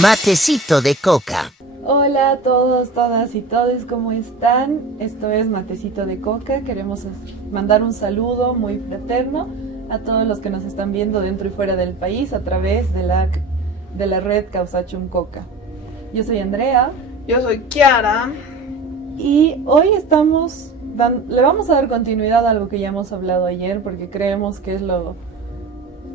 Matecito de coca. Hola a todos, todas y todos, ¿cómo están? Esto es Matecito de Coca. Queremos mandar un saludo muy fraterno a todos los que nos están viendo dentro y fuera del país a través de la red Causachum Coca. Yo soy Andrea. Yo soy Kiara. Y hoy le vamos a dar continuidad a algo que ya hemos hablado ayer, porque creemos que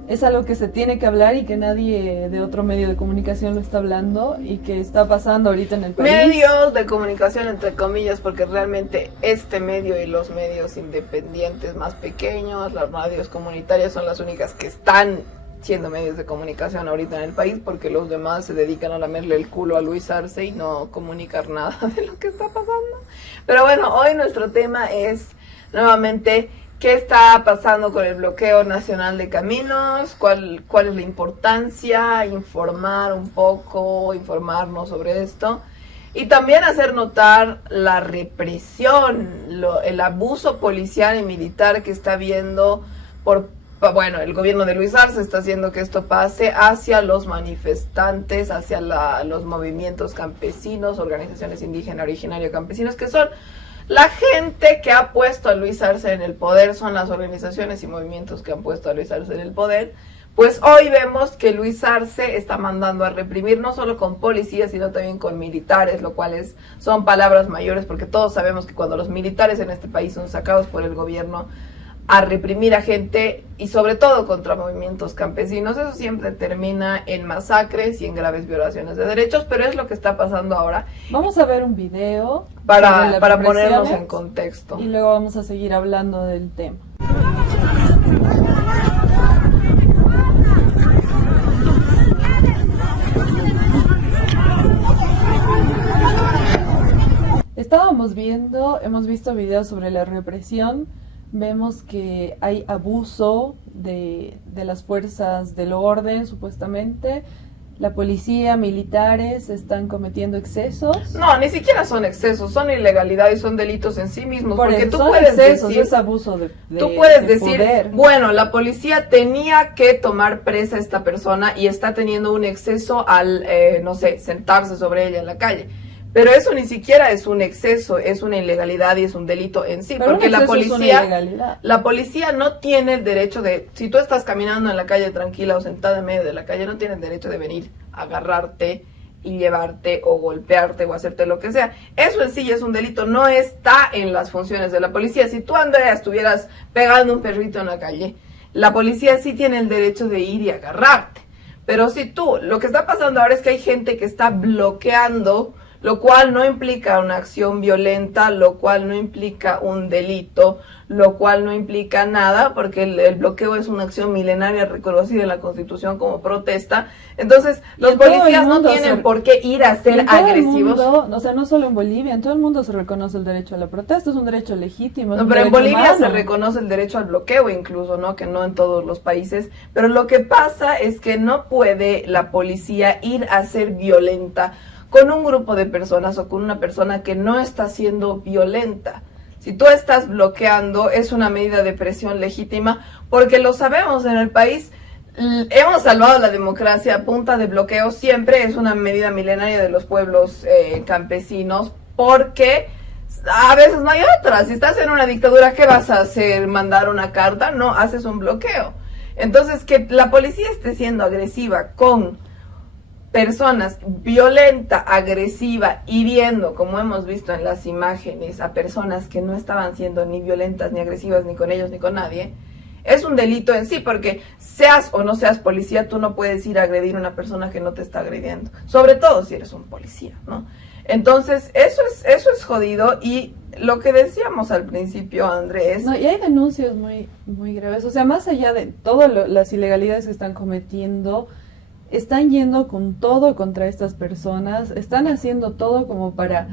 es algo que se tiene que hablar y que nadie de otro medio de comunicación lo está hablando y que está pasando ahorita en el país. Medios de comunicación, entre comillas, porque realmente este medio y los medios independientes más pequeños, las radios comunitarias, son las únicas que están siendo medios de comunicación ahorita en el país, porque los demás se dedican a lamerle el culo a Luis Arce y no comunicar nada de lo que está pasando. Pero bueno, hoy nuestro tema es nuevamente ¿qué está pasando con el bloqueo nacional de caminos? ¿Cuál es la importancia? Informar un poco, informarnos sobre esto. Y también hacer notar la represión, el abuso policial y militar que está habiendo el gobierno de Luis Arce está haciendo que esto pase hacia los manifestantes, hacia los movimientos campesinos, organizaciones indígenas, originarios campesinos, que son la gente que ha puesto a Luis Arce en el poder, son las organizaciones y movimientos que han puesto a Luis Arce en el poder. Pues hoy vemos que Luis Arce está mandando a reprimir no solo con policías, sino también con militares, lo cual son palabras mayores, porque todos sabemos que cuando los militares en este país son sacados por el gobierno a reprimir a gente, y sobre todo contra movimientos campesinos, eso siempre termina en masacres y en graves violaciones de derechos, pero es lo que está pasando ahora. Vamos a ver un video para ponernos en contexto. Y luego vamos a seguir hablando del tema. Hemos visto videos sobre la represión. Vemos que hay abuso de las fuerzas del orden, supuestamente. La policía, militares están cometiendo excesos. No, ni siquiera son excesos, son ilegalidades y son delitos en sí mismos. Porque tú son puedes excesos, decir, es abuso tú puedes de decir, poder. Bueno, la policía tenía que tomar presa a esta persona y está teniendo un exceso al, sentarse sobre ella en la calle. Pero eso ni siquiera es un exceso, es una ilegalidad y es un delito en sí. Pero porque la policía no tiene el derecho si tú estás caminando en la calle tranquila o sentada en medio de la calle, no tiene el derecho de venir a agarrarte y llevarte o golpearte o hacerte lo que sea. Eso en sí es un delito, no está en las funciones de la policía. Si tú, Andrea, estuvieras pegando un perrito en la calle, la policía sí tiene el derecho de ir y agarrarte. Pero si lo que está pasando ahora es que hay gente que está bloqueando, lo cual no implica una acción violenta, lo cual no implica un delito, lo cual no implica nada, porque el bloqueo es una acción milenaria reconocida en la Constitución como protesta. Entonces, los policías no tienen por qué ir a ser agresivos. No solo en Bolivia, en todo el mundo se reconoce el derecho a la protesta, es un derecho legítimo. No, pero en Bolivia se reconoce el derecho al bloqueo incluso, ¿no? Que no en todos los países. Pero lo que pasa es que no puede la policía ir a ser violenta con un grupo de personas o con una persona que no está siendo violenta. Si tú estás bloqueando, es una medida de presión legítima, porque lo sabemos en el país, hemos salvado la democracia a punta de bloqueo, siempre es una medida milenaria de los pueblos campesinos, porque a veces no hay otra. Si estás en una dictadura, ¿qué vas a hacer? ¿Mandar una carta? No, haces un bloqueo. Entonces, que la policía esté siendo agresiva con personas, violenta, agresiva, hiriendo, como hemos visto en las imágenes, a personas que no estaban siendo ni violentas, ni agresivas, ni con ellos, ni con nadie, es un delito en sí, porque seas o no seas policía, tú no puedes ir a agredir a una persona que no te está agrediendo, sobre todo si eres un policía, ¿no? Entonces, eso es jodido, y lo que decíamos al principio, Andrés. No, y hay denuncias muy, muy graves, o sea, más allá de todas las ilegalidades que están cometiendo, están yendo con todo contra estas personas, están haciendo todo como para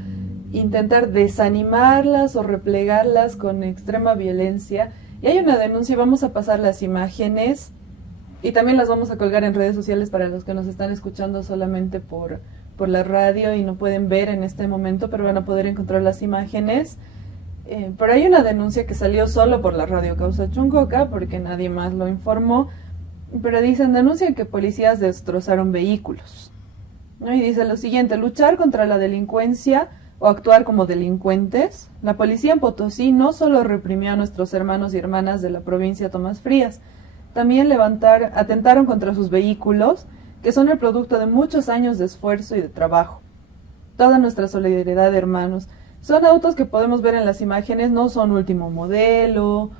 intentar desanimarlas o replegarlas con extrema violencia. Y hay una denuncia, vamos a pasar las imágenes y también las vamos a colgar en redes sociales para los que nos están escuchando solamente por la radio y no pueden ver en este momento, pero van a poder encontrar las imágenes. Pero hay una denuncia que salió solo por la radio Causachum Coca, porque nadie más lo informó. Pero denuncian que policías destrozaron vehículos. Y dice lo siguiente: luchar contra la delincuencia o actuar como delincuentes. La policía en Potosí no solo reprimió a nuestros hermanos y hermanas de la provincia Tomás Frías, también atentaron contra sus vehículos, que son el producto de muchos años de esfuerzo y de trabajo. Toda nuestra solidaridad, hermanos. Son autos que podemos ver en las imágenes, no son último modelo,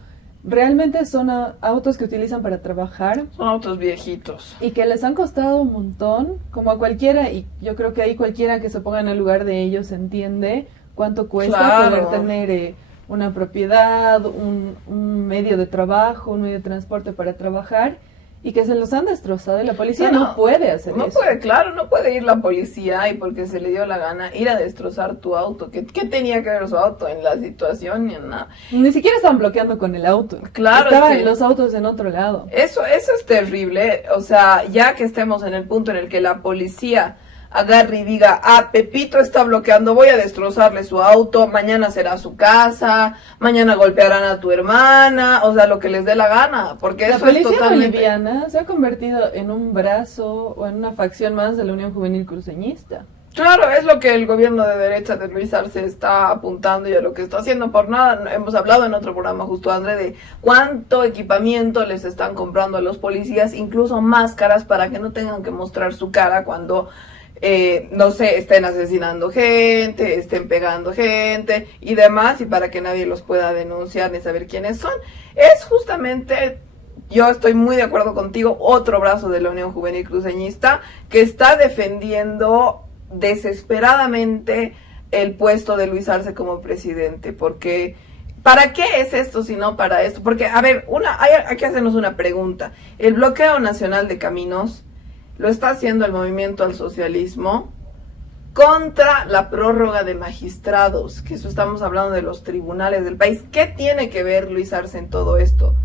realmente son autos que utilizan para trabajar. Son autos viejitos. Y que les han costado un montón, como a cualquiera, y yo creo que ahí cualquiera que se ponga en el lugar de ellos entiende cuánto cuesta poder tener una propiedad, un medio de trabajo, un medio de transporte para trabajar, y que se los han destrozado, y la policía no puede hacer eso. No puede, claro, no puede ir la policía y porque se le dio la gana ir a destrozar tu auto. ¿Qué tenía que ver su auto en la situación ni en nada? Ni siquiera estaban bloqueando con el auto. Claro. Estaban los autos en otro lado. Eso es terrible. O sea, ya que estemos en el punto en el que la policía agarre y diga, Pepito está bloqueando, voy a destrozarle su auto, mañana será su casa, mañana golpearán a tu hermana, o sea, lo que les dé la gana, porque la eso es policía totalmente... boliviana se ha convertido en un brazo o en una facción más de la Unión Juvenil Cruceñista. Claro, es lo que el gobierno de derecha de Luis Arce está apuntando y a lo que está haciendo. Por nada, hemos hablado en otro programa justo, André, de cuánto equipamiento les están comprando a los policías, incluso máscaras para que no tengan que mostrar su cara cuando... no sé, estén asesinando gente, estén pegando gente y demás, y para que nadie los pueda denunciar ni saber quiénes son. Es justamente, yo estoy muy de acuerdo contigo, otro brazo de la Unión Juvenil Cruceñista que está defendiendo desesperadamente el puesto de Luis Arce como presidente, porque ¿para qué es esto si no para esto? Porque, a ver, hay que hacernos una pregunta. El bloqueo nacional de caminos lo está haciendo el movimiento al socialismo contra la prórroga de magistrados, que eso estamos hablando de los tribunales del país. ¿Qué tiene que ver Luis Arce en todo esto?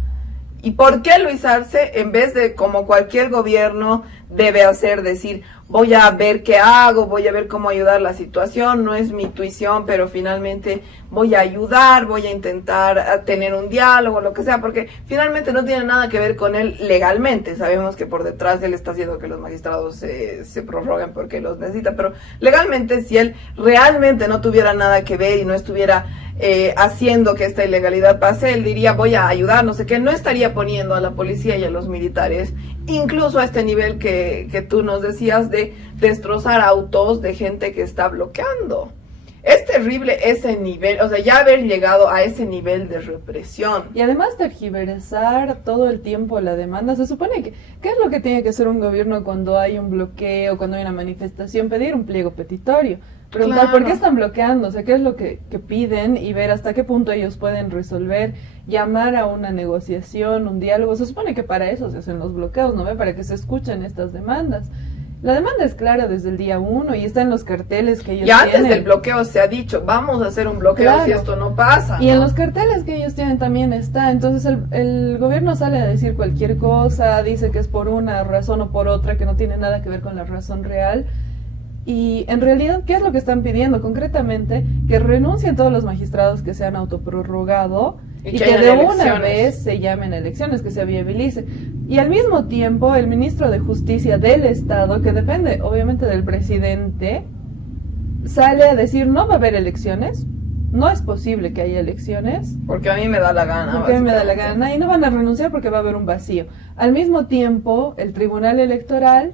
¿Y por qué Luis Arce, en vez de como cualquier gobierno debe hacer, decir, voy a ver qué hago, voy a ver cómo ayudar la situación, no es mi intuición, pero finalmente voy a ayudar, voy a intentar tener un diálogo, lo que sea, porque finalmente no tiene nada que ver con él legalmente? Sabemos que por detrás de él está haciendo que los magistrados se prorroguen porque los necesita, pero legalmente, si él realmente no tuviera nada que ver y no estuviera haciendo que esta ilegalidad pase, él diría, voy a ayudar, no sé qué, no estaría poniendo a la policía y a los militares, incluso a este nivel que tú nos decías, de destrozar autos de gente que está bloqueando. Es terrible ese nivel, o sea, ya haber llegado a ese nivel de represión. Y además tergiversar todo el tiempo la demanda. Se supone que, ¿qué es lo que tiene que hacer un gobierno cuando hay un bloqueo, cuando hay una manifestación? Pedir un pliego petitorio. Preguntar, Claro. ¿por qué están bloqueando? O sea, ¿qué es lo que piden? Y ver hasta qué punto ellos pueden resolver, llamar a una negociación, un diálogo. Se supone que para eso se hacen los bloqueos, ¿no ve? Para que se escuchen estas demandas. La demanda es clara desde el día 1 y está en los carteles que ellos Ya tienen. antes del bloqueo se ha dicho, vamos a hacer un bloqueo, Claro. si esto no pasa. Y en los carteles que ellos tienen también está. Entonces el gobierno sale a decir cualquier cosa, dice que es por una razón o por otra, que no tiene nada que ver con la razón real. Y en realidad, ¿qué es lo que están pidiendo? Concretamente, que renuncien todos los magistrados que se han autoprorrogado y que hayan de una elecciones. vez se llamen a elecciones, que se viabilice. Y al mismo tiempo, el ministro de Justicia del Estado, que depende obviamente del presidente, sale a decir, no va a haber elecciones, no es posible que haya elecciones, Porque a mí me da la gana. porque a mí me da la básicamente. gana, y no van a renunciar porque va a haber un vacío. Al mismo tiempo, el Tribunal Electoral,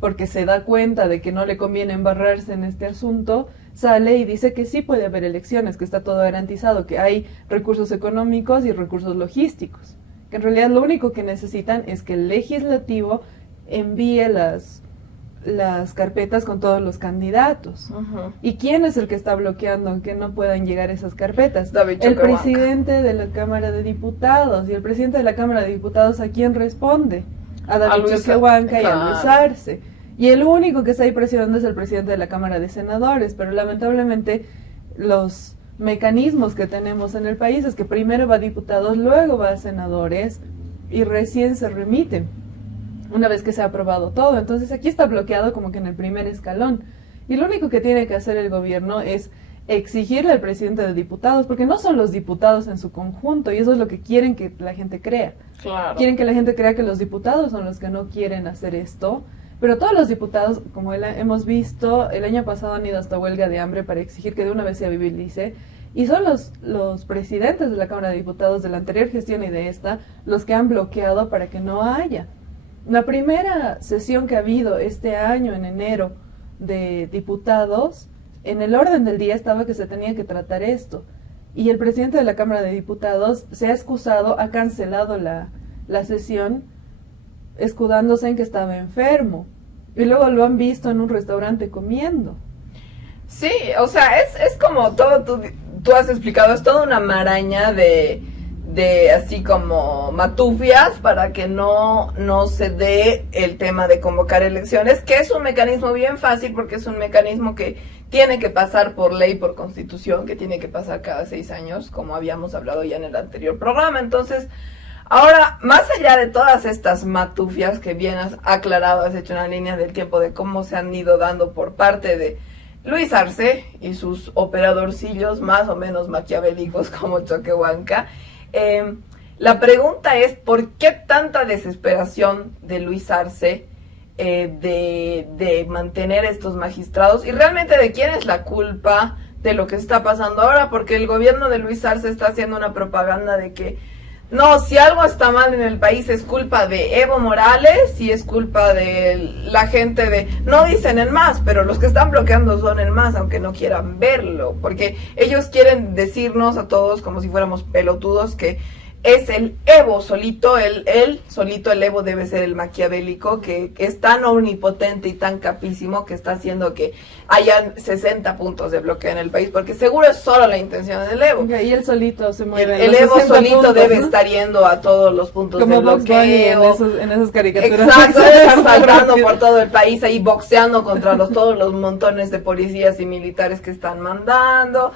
porque se da cuenta de que no le conviene embarrarse en este asunto, sale y dice que sí puede haber elecciones, que está todo garantizado, que hay recursos económicos y recursos logísticos, que en realidad lo único que necesitan es que el legislativo envíe las carpetas con todos los candidatos. Ujú. ¿Y quién es el que está bloqueando que no puedan llegar esas carpetas? David El Choquehuanca. presidente de la Cámara de Diputados. ¿Y el presidente de la Cámara de Diputados a quién responde? A David Luis- Choquehuanca y a claro. Luis Arce. Y el único que está ahí presionando es el presidente de la Cámara de Senadores, pero lamentablemente los mecanismos que tenemos en el país es que primero va a diputados, luego va a senadores y recién se remite una vez que se ha aprobado todo. Entonces aquí está bloqueado como que en el primer escalón. Y lo único que tiene que hacer el gobierno es exigirle al presidente de diputados, porque no son los diputados en su conjunto, y eso es lo que quieren que la gente crea. Claro. Quieren que la gente crea que los diputados son los que no quieren hacer esto. Pero todos los diputados, como hemos visto, el año pasado han ido hasta huelga de hambre para exigir que de una vez se habilite. Y son los presidentes de la Cámara de Diputados de la anterior gestión y de esta los que han bloqueado para que no haya. La primera sesión que ha habido este año, en enero, de diputados, en el orden del día estaba que se tenía que tratar esto. Y el presidente de la Cámara de Diputados se ha excusado, ha cancelado la sesión, escudándose en que estaba enfermo. Y luego lo han visto en un restaurante comiendo. Sí, o sea, es como todo, tú has explicado, es toda una maraña de así como matufias para que no se dé el tema de convocar elecciones, que es un mecanismo bien fácil porque es un mecanismo que tiene que pasar por ley, por constitución, que tiene que pasar cada 6 años, como habíamos hablado ya en el anterior programa. Entonces, ahora, más allá de todas estas matufias que bien has aclarado, has hecho una línea del tiempo de cómo se han ido dando por parte de Luis Arce y sus operadorcillos más o menos maquiavélicos como Choquehuanca, la pregunta es ¿por qué tanta desesperación de Luis Arce de mantener estos magistrados? Y realmente ¿de quién es la culpa de lo que está pasando ahora? Porque el gobierno de Luis Arce está haciendo una propaganda de que no, si algo está mal en el país es culpa de Evo Morales y es culpa de la gente de... No dicen el MAS, pero los que están bloqueando son el MAS, aunque no quieran verlo, porque ellos quieren decirnos a todos como si fuéramos pelotudos que es el Evo solito, el Evo debe ser el maquiavélico, que es tan omnipotente y tan capísimo que está haciendo que hayan 60 puntos de bloqueo en el país, porque seguro es solo la intención del Evo. Okay, y él solito se mueve. El Evo solito puntos, debe, ¿no?, estar yendo a todos los puntos como de bloqueo. En esas caricaturas. Exacto, debe estar saltando por todo el país ahí boxeando contra todos los montones de policías y militares que están mandando.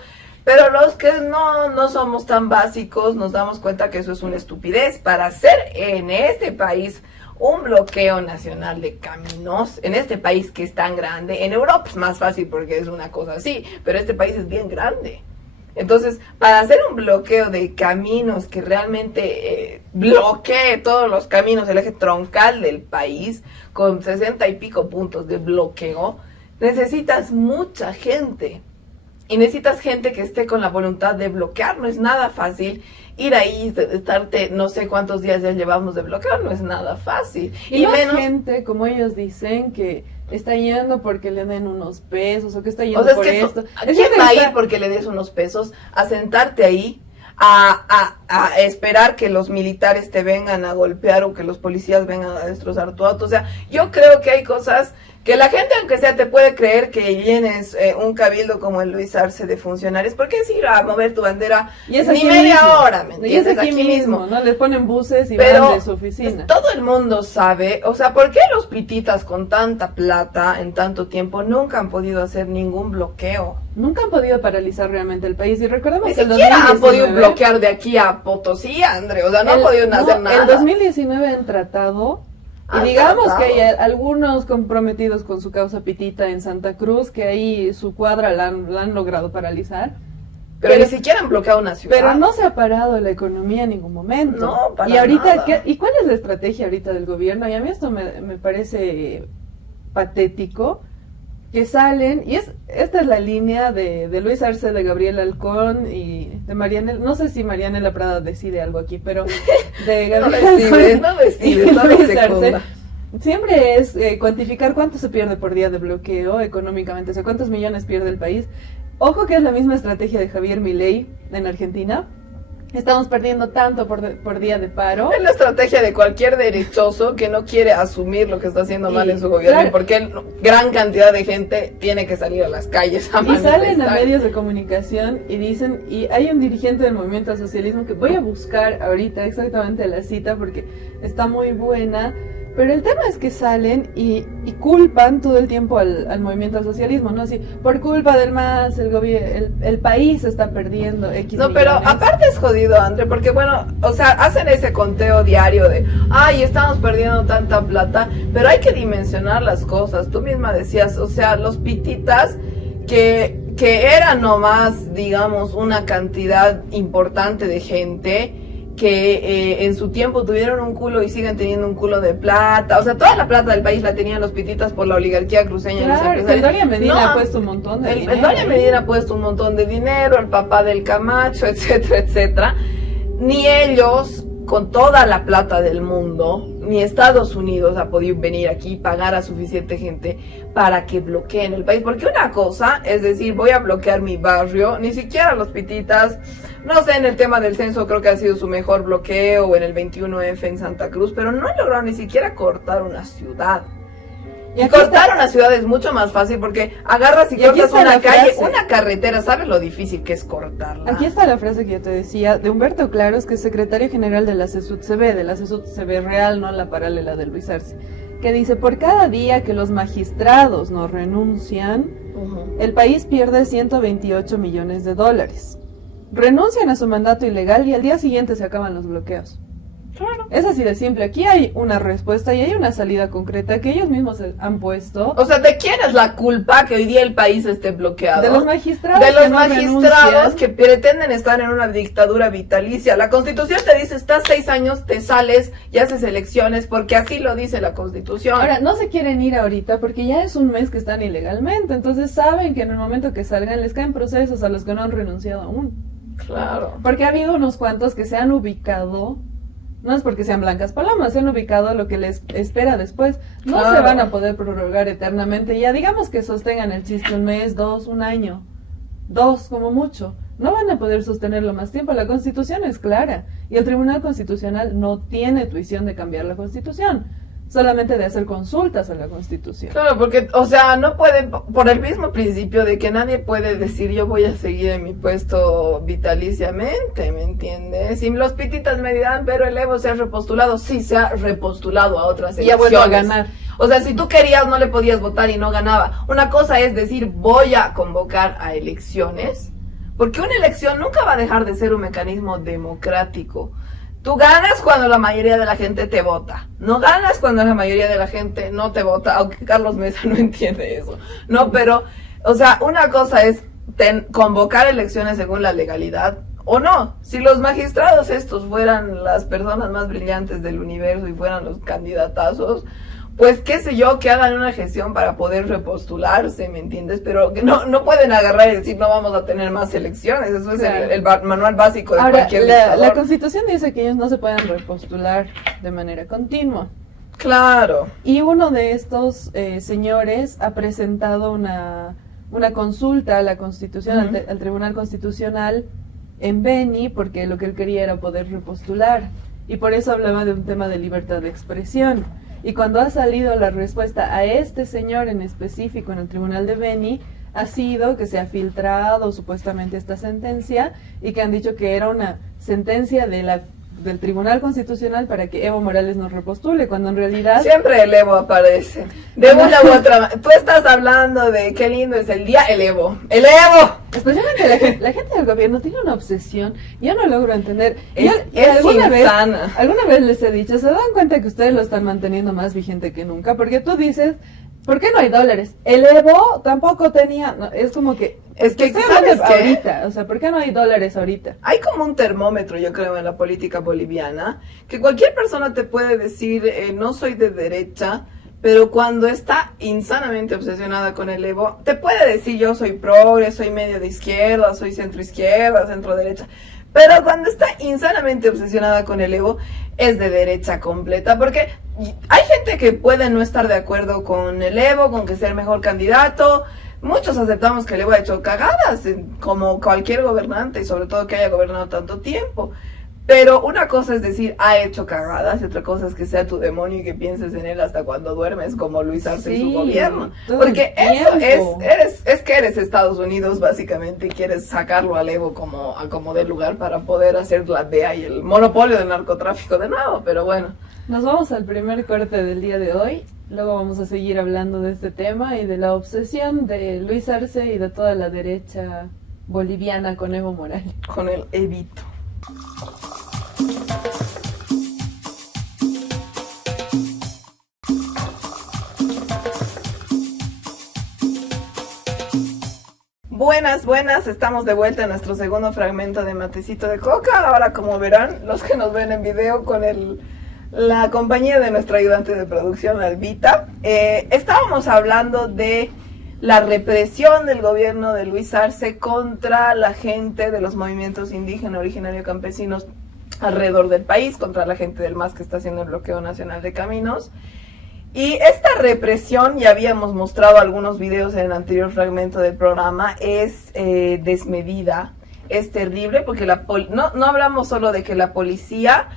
Pero los que no somos tan básicos nos damos cuenta que eso es una estupidez. Para hacer en este país un bloqueo nacional de caminos, en este país que es tan grande, en Europa es más fácil porque es una cosa así, pero este país es bien grande. Entonces, para hacer un bloqueo de caminos que realmente bloquee todos los caminos, el eje troncal del país, con 60 y pico puntos de bloqueo, necesitas mucha gente. Y necesitas gente que esté con la voluntad de bloquear. No es nada fácil ir ahí, estarte no sé cuántos días ya llevamos de bloquear, no es nada fácil. Y menos gente, como ellos dicen, que está yendo porque le den unos pesos o que está yendo por esto. ¿Quién va a ir porque le des unos pesos a sentarte ahí? A esperar que los militares te vengan a golpear o que los policías vengan a destrozar tu auto. O sea, yo creo que hay cosas que la gente, aunque sea, te puede creer que llenes un cabildo como el Luis Arce de funcionarios, porque es ir a mover tu bandera ni media hora, ¿me entiendes? Y es aquí mismo, ¿no? Les ponen buses y pero van de su oficina. Todo el mundo sabe, o sea, ¿por qué los pititas con tanta plata en tanto tiempo nunca han podido hacer ningún bloqueo? Nunca han podido paralizar realmente el país. Y recordemos ni que siquiera han podido bloquear de aquí a Potosí, André, o sea, no han podido hacer nada. En 2019 han tratado. Y digamos que hay algunos comprometidos con su causa pitita en Santa Cruz, que ahí su cuadra la han logrado paralizar. Pero ni siquiera han bloqueado una ciudad. Pero no se ha parado la economía en ningún momento. No, para y ahorita, nada. ¿y cuál es la estrategia ahorita del gobierno? Y a mí esto me parece patético, que salen, y esta es la línea de Luis Arce, de Gabriel Halcón y de Marianela, no sé si Marianela Prada decide algo aquí, pero de Gabriel no decide, Arce, siempre es cuantificar cuánto se pierde por día de bloqueo económicamente, o sea, cuántos millones pierde el país. Ojo que es la misma estrategia de Javier Milei en Argentina. Estamos perdiendo tanto por día de paro. Es la estrategia de cualquier derechoso que no quiere asumir lo que está haciendo mal en su gobierno, claro, porque gran cantidad de gente tiene que salir a las calles a manifestar. Y salen a medios de comunicación y dicen, y hay un dirigente del movimiento al socialismo que voy a buscar ahorita exactamente la cita porque está muy buena, pero el tema es que salen y culpan todo el tiempo al movimiento al socialismo, ¿no? Así, por culpa del MAS, el país está perdiendo X No, pero millones. aparte es jodido, André, porque bueno, o sea, hacen ese conteo diario de, ay, estamos perdiendo tanta plata, pero hay que dimensionar las cosas. Tú misma decías, o sea, los pititas que eran nomás, digamos, una cantidad importante de gente que en su tiempo tuvieron un culo y siguen teniendo un culo de plata. O sea, toda la plata del país la tenían los pititas por la oligarquía cruceña. Claro, que el Doria Medina ha puesto un montón de dinero. El Doria Medina ha puesto un montón de dinero, el papá del Camacho, etcétera, etcétera. Ni ellos, con toda la plata del mundo, ni Estados Unidos ha podido venir aquí y pagar a suficiente gente para que bloqueen el país. Porque una cosa es decir, voy a bloquear mi barrio, ni siquiera los pititas, no sé, en el tema del censo creo que ha sido su mejor bloqueo, o en el 21F en Santa Cruz, pero no han logrado ni siquiera cortar una ciudad. Y cortar una ciudad es mucho más fácil porque agarras y cortas una calle, una carretera, ¿sabes lo difícil que es cortarla? Aquí está la frase que yo te decía de Humberto Claros, que es secretario general de la CESUD-CB, de la CESUD-CB real, no la paralela de Luis Arce, que dice, por cada día que los magistrados no renuncian, el país pierde 128 millones de dólares. Renuncian a su mandato ilegal y al día siguiente se acaban los bloqueos. Claro. Es así de simple. Aquí hay una respuesta y hay una salida concreta que ellos mismos han puesto. O sea, ¿de quién es la culpa que hoy día el país esté bloqueado? De los magistrados. De los magistrados que pretenden estar en una dictadura vitalicia. La Constitución te dice, estás 6 años, te sales y haces elecciones porque así lo dice la Constitución. Ahora, no se quieren ir ahorita porque ya es un mes que están ilegalmente. Entonces saben que en el momento que salgan les caen procesos a los que no han renunciado aún. Claro. Porque ha habido unos cuantos que se han ubicado. No es porque sean blancas palomas, se han ubicado lo que les espera después. No se van a poder prorrogar eternamente. Ya digamos que sostengan el chiste un mes, 2, un año. 2 como mucho. No van a poder sostenerlo más tiempo. La Constitución es clara. Y el Tribunal Constitucional no tiene tuición de cambiar la Constitución. Solamente de hacer consultas a la Constitución. Claro, porque, o sea, no pueden, por el mismo principio de que nadie puede decir yo voy a seguir en mi puesto vitaliciamente, ¿me entiendes? Y los pititas me dirán, pero el Evo se ha repostulado. Sí, se ha repostulado a otras elecciones. Y ha vuelto a ganar. O sea, si tú querías, no le podías votar y no ganaba. Una cosa es decir, voy a convocar a elecciones, porque una elección nunca va a dejar de ser un mecanismo democrático. Tú ganas cuando la mayoría de la gente te vota. No ganas cuando la mayoría de la gente no te vota, aunque Carlos Mesa no entiende eso. No, pero, o sea, una cosa es convocar elecciones según la legalidad o no. Si los magistrados estos fueran las personas más brillantes del universo y fueran los candidatazos, pues qué sé yo, que hagan una gestión para poder repostularse, ¿me entiendes? Pero que no pueden agarrar y decir no vamos a tener más elecciones. Eso es claro. el manual básico de ahora, cualquier dictador. La Constitución dice que ellos no se pueden repostular de manera continua. Claro. Y uno de estos señores ha presentado una consulta a la Constitución, al Tribunal Constitucional en Beni, porque lo que él quería era poder repostular. Y por eso hablaba de un tema de libertad de expresión. Y cuando ha salido la respuesta a este señor en específico en el Tribunal de Beni, ha sido que se ha filtrado supuestamente esta sentencia y que han dicho que era una sentencia del Tribunal Constitucional para que Evo Morales nos repostule, cuando en realidad... Siempre el Evo aparece, de una u otra. Tú estás hablando de qué lindo es el día, el Evo. ¡El Evo! Especialmente la gente del gobierno tiene una obsesión, yo no logro entender. Es insana. Alguna vez les he dicho, ¿se dan cuenta que ustedes lo están manteniendo más vigente que nunca? Porque tú dices, ¿por qué no hay dólares? El Evo tampoco tenía, no, es como que... Es que estoy ¿sabes hablando qué? ahorita, o sea, ¿por qué no hay dólares ahorita? Hay como un termómetro, yo creo, en la política boliviana, que cualquier persona te puede decir, no soy de derecha, pero cuando está insanamente obsesionada con el Evo, te puede decir yo soy progre, soy medio de izquierda, soy centro izquierda, centro derecha. Pero cuando está insanamente obsesionada con el Evo, es de derecha completa, porque hay gente que puede no estar de acuerdo con el Evo, con que sea el mejor candidato. Muchos aceptamos que el Evo ha hecho cagadas, como cualquier gobernante, y sobre todo que haya gobernado tanto tiempo. Pero una cosa es decir, ha hecho cagadas, y otra cosa es que sea tu demonio y que pienses en él hasta cuando duermes, como Luis Arce y su gobierno. Porque eso es que eres Estados Unidos, básicamente, y quieres sacarlo al Evo como del lugar para poder hacer la DEA y el monopolio del narcotráfico de nuevo, pero bueno. Nos vamos al primer corte del día de hoy. Luego vamos a seguir hablando de este tema y de la obsesión de Luis Arce y de toda la derecha boliviana con Evo Morales. Con el Evito. Buenas, estamos de vuelta en nuestro segundo fragmento de Matecito de Coca. Ahora, como verán, los que nos ven en video con la compañía de nuestra ayudante de producción, Albita, estábamos hablando de la represión del gobierno de Luis Arce contra la gente de los movimientos indígena, originario, campesinos alrededor del país, contra la gente del MAS que está haciendo el bloqueo nacional de caminos. Y esta represión, ya habíamos mostrado algunos videos en el anterior fragmento del programa, es desmedida, es terrible, porque no hablamos solo de que la policía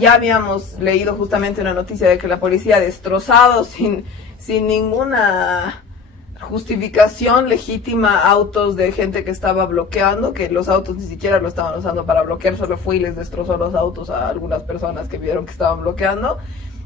ya habíamos leído justamente una noticia de que la policía ha destrozado sin ninguna justificación legítima autos de gente que estaba bloqueando, que los autos ni siquiera lo estaban usando para bloquear, solo fue y les destrozó los autos a algunas personas que vieron que estaban bloqueando.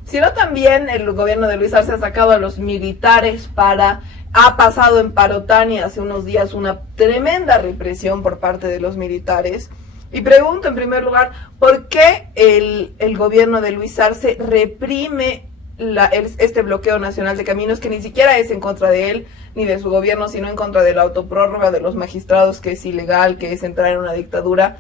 Sino también el gobierno de Luis Arce ha sacado a los militares ha pasado en Parotani hace unos días una tremenda represión por parte de los militares. Y pregunto en primer lugar, ¿por qué el gobierno de Luis Arce reprime este bloqueo nacional de caminos, que ni siquiera es en contra de él ni de su gobierno, sino en contra de la autoprórroga de los magistrados, que es ilegal, que es entrar en una dictadura?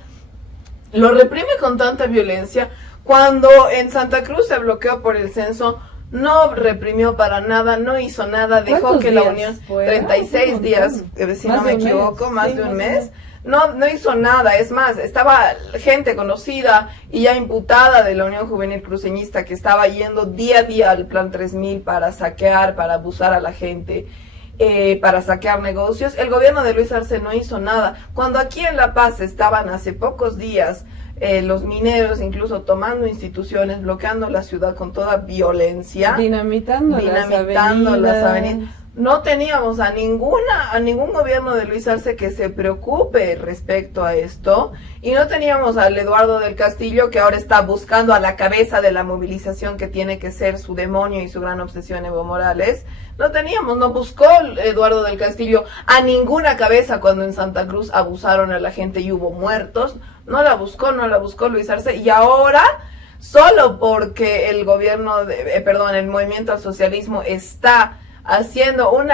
Lo reprime con tanta violencia, cuando en Santa Cruz se bloqueó por el censo. No reprimió para nada, no hizo nada, dejó que la Unión, 36 días, si no me equivoco, más de un mes. No hizo nada, es más, estaba gente conocida y ya imputada de la Unión Juvenil Cruceñista que estaba yendo día a día al Plan 3000 para saquear, para abusar a la gente, para saquear negocios. El gobierno de Luis Arce no hizo nada. Cuando aquí en La Paz estaban hace pocos días los mineros incluso tomando instituciones, bloqueando la ciudad con toda violencia, dinamitando las avenidas. No teníamos a ningún gobierno de Luis Arce que se preocupe respecto a esto, y no teníamos al Eduardo del Castillo, que ahora está buscando a la cabeza de la movilización que tiene que ser su demonio y su gran obsesión, Evo Morales. No buscó Eduardo del Castillo a ninguna cabeza cuando en Santa Cruz abusaron a la gente y hubo muertos. No la buscó Luis Arce, y ahora, solo porque el el movimiento al socialismo está haciendo un